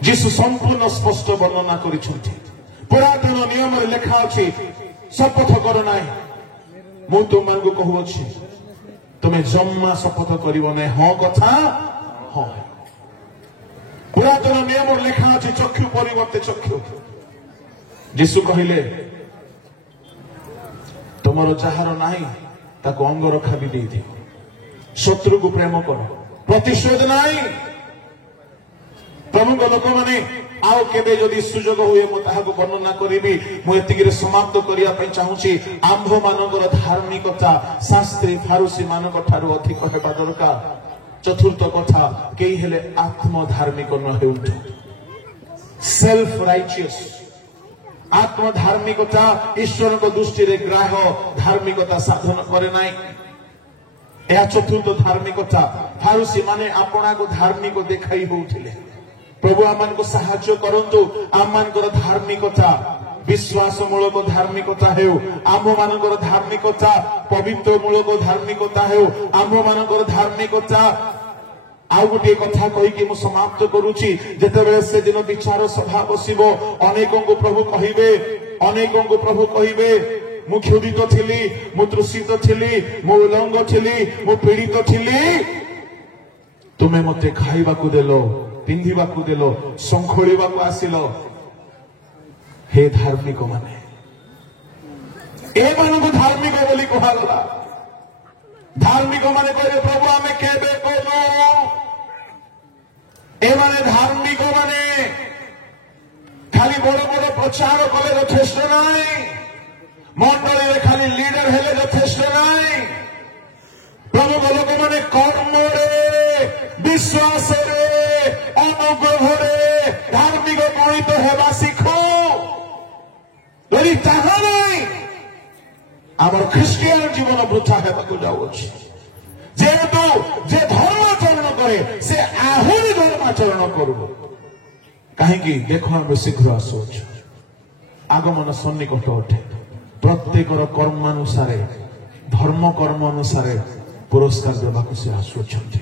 जीशु संपूर्ण स्पष्ट वर्णना करिसथि पुरातन नियम रे लेखा अछि शपथ करो नाही मु तुम मान को कहू अछि तुम्हें जम्मा शपथ करिवो नै हां कथा हां पुरातन नियम रे लेखा अछि चक्षु परिवर्ते चक्षु जीशु कहिले तुमरो जहार नाही ताको अंग रखा भी दे दियो शत्रु को प्रेम करो प्रतिशोध नाही प्रभु लोक माने आओ केबे जदि सुजोग हुए मु ताहाको वर्णना करिबी मु एतिगिरे समाप्त करिया पई चाहूची आंभ मानकर धार्मिकता शास्त्री फारूसी मानक ठारू अधिक हेबा दरकार चतुर्थ कथा केही हेले आत्म धार्मिक न हेउथु सेल्फ राइचियस आत्म धार्मिकता ईश्वर को दृष्टि रे ग्राह्य धार्मिकता साधन करे नाही या चतुर्थ धार्मिकता फारूसी माने आपना को धार्मिक देखाई होउथिले प्रभु आमान को साहाय्य करंतु आमानकर धार्मिकता विश्वास मूलक धार्मिकता हेउ आम मानकर धार्मिकता पवित्र मूलक धार्मिकता हेउ आम मानकर धार्मिकता आउ गोटे कथा कही कि मु समाप्त करूची जेतेबेले से दिन विचार सभा बसिबो अनेकों को प्रभु कहिबे मु क्षुधित थिली मु तृषित थिली मु उलंग थिली मु पीड़ित थिली तुमे मते खाइबा को देलो पिंधिबा को देलो संखोलिबा को आसिलो हे धार्मिक माने ए मानक धार्मिक बोली कहला धार्मिक माने कहले प्रभु आमे केबे कोनु ए माने धार्मिक माने खाली बड़ बड़ प्रचार कले यथेष्ट नाही मंडली रे खाली लीडर हेले यथेष्ट नाही प्रभु लोक माने कर्म रे विश्वास रे अनुग्रह रे धार्मिक गणित हेबा शिखो यदि ताहा नाही आमर ख्रिस्टियन जीवन वृथा हेबाकु जाउछि जेहेतु जे धर्माचरण करे से आहुरी धर्माचरण करू कहीं देख आम शीघ्र आसुछ आगमन सन्निकट अटे प्रत्येक कर्मानुसार धर्म कर्म अनुसार पुरस्कार देवाक से आसुछंती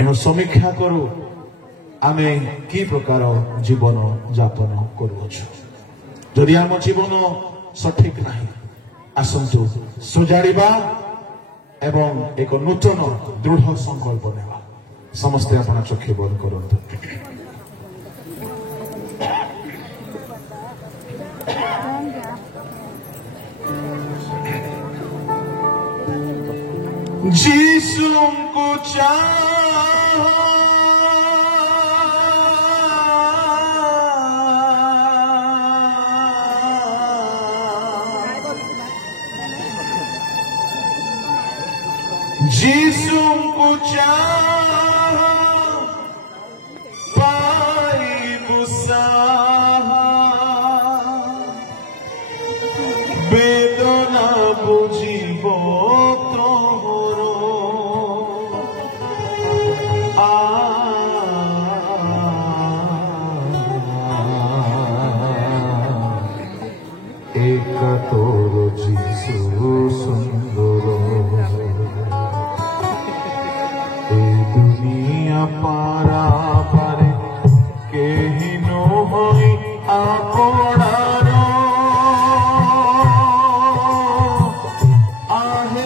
एणु समीक्षा करू आमे की प्रकार जीवन यापन करूछु जदि आम जीवन सठिक नाही आसंतु सजाड़िबा एवं एक नूतन दृढ़ संकल्प नेबा समस्ते अपना चक्षु बंद करंतु जीसु को जीसु को पाई बुसाहा वेदना बुझिब तोरो एक तोर जीसु सुंदर दुनिया पारा पारे केहि नो होई आपणारो आहे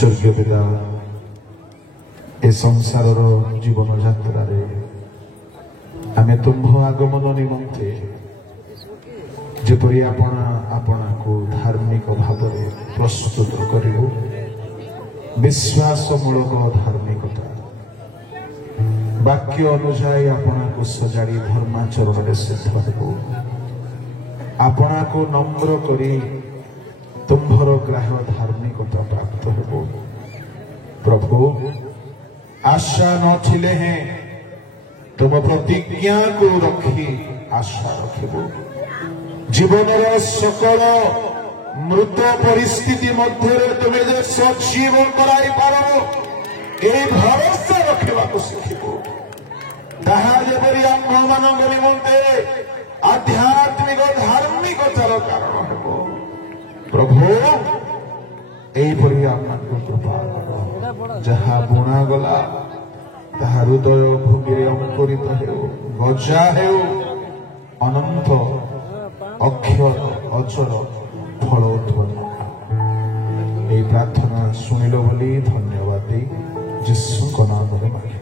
स्वर्गीय पिता ए संसार जीवन यात्रा आमे तुम्भ आगमन निमंते जेपरी आपना को धार्मिक भाव प्रस्तुत करू विश्वासमूलक धार्मिकता वाक्य अनुजाई आपना को सजाड़ी धर्माचरण में सिद्ध हो आपना को नम्र करी तुम्भर ग्राह्य धार्मिकता प्राप्त हो प्रभु आशा नथिले हैं तुम प्रतिज्ञा को रखी आशा रखिबो जीवन सकल मृत परिस्थिति मध्य तुम्हें जे सजीवन कराई पारो ए भरोसा रखा शिखिबो ताहा जेपरी आम्भ मानक निमंते आध्यात्मिक धार्मिकतार कारण हेबो प्रभु एपरी आमको कृपा करो जहा बुणा गला ताहा हृदय भूमि अंकुरित हेउ गजा हेउ अनंत अक्षर अचर फल उत्पन्न प्रार्थना शुणिल बोली धन्यवाद यीशु नाम में मांगे।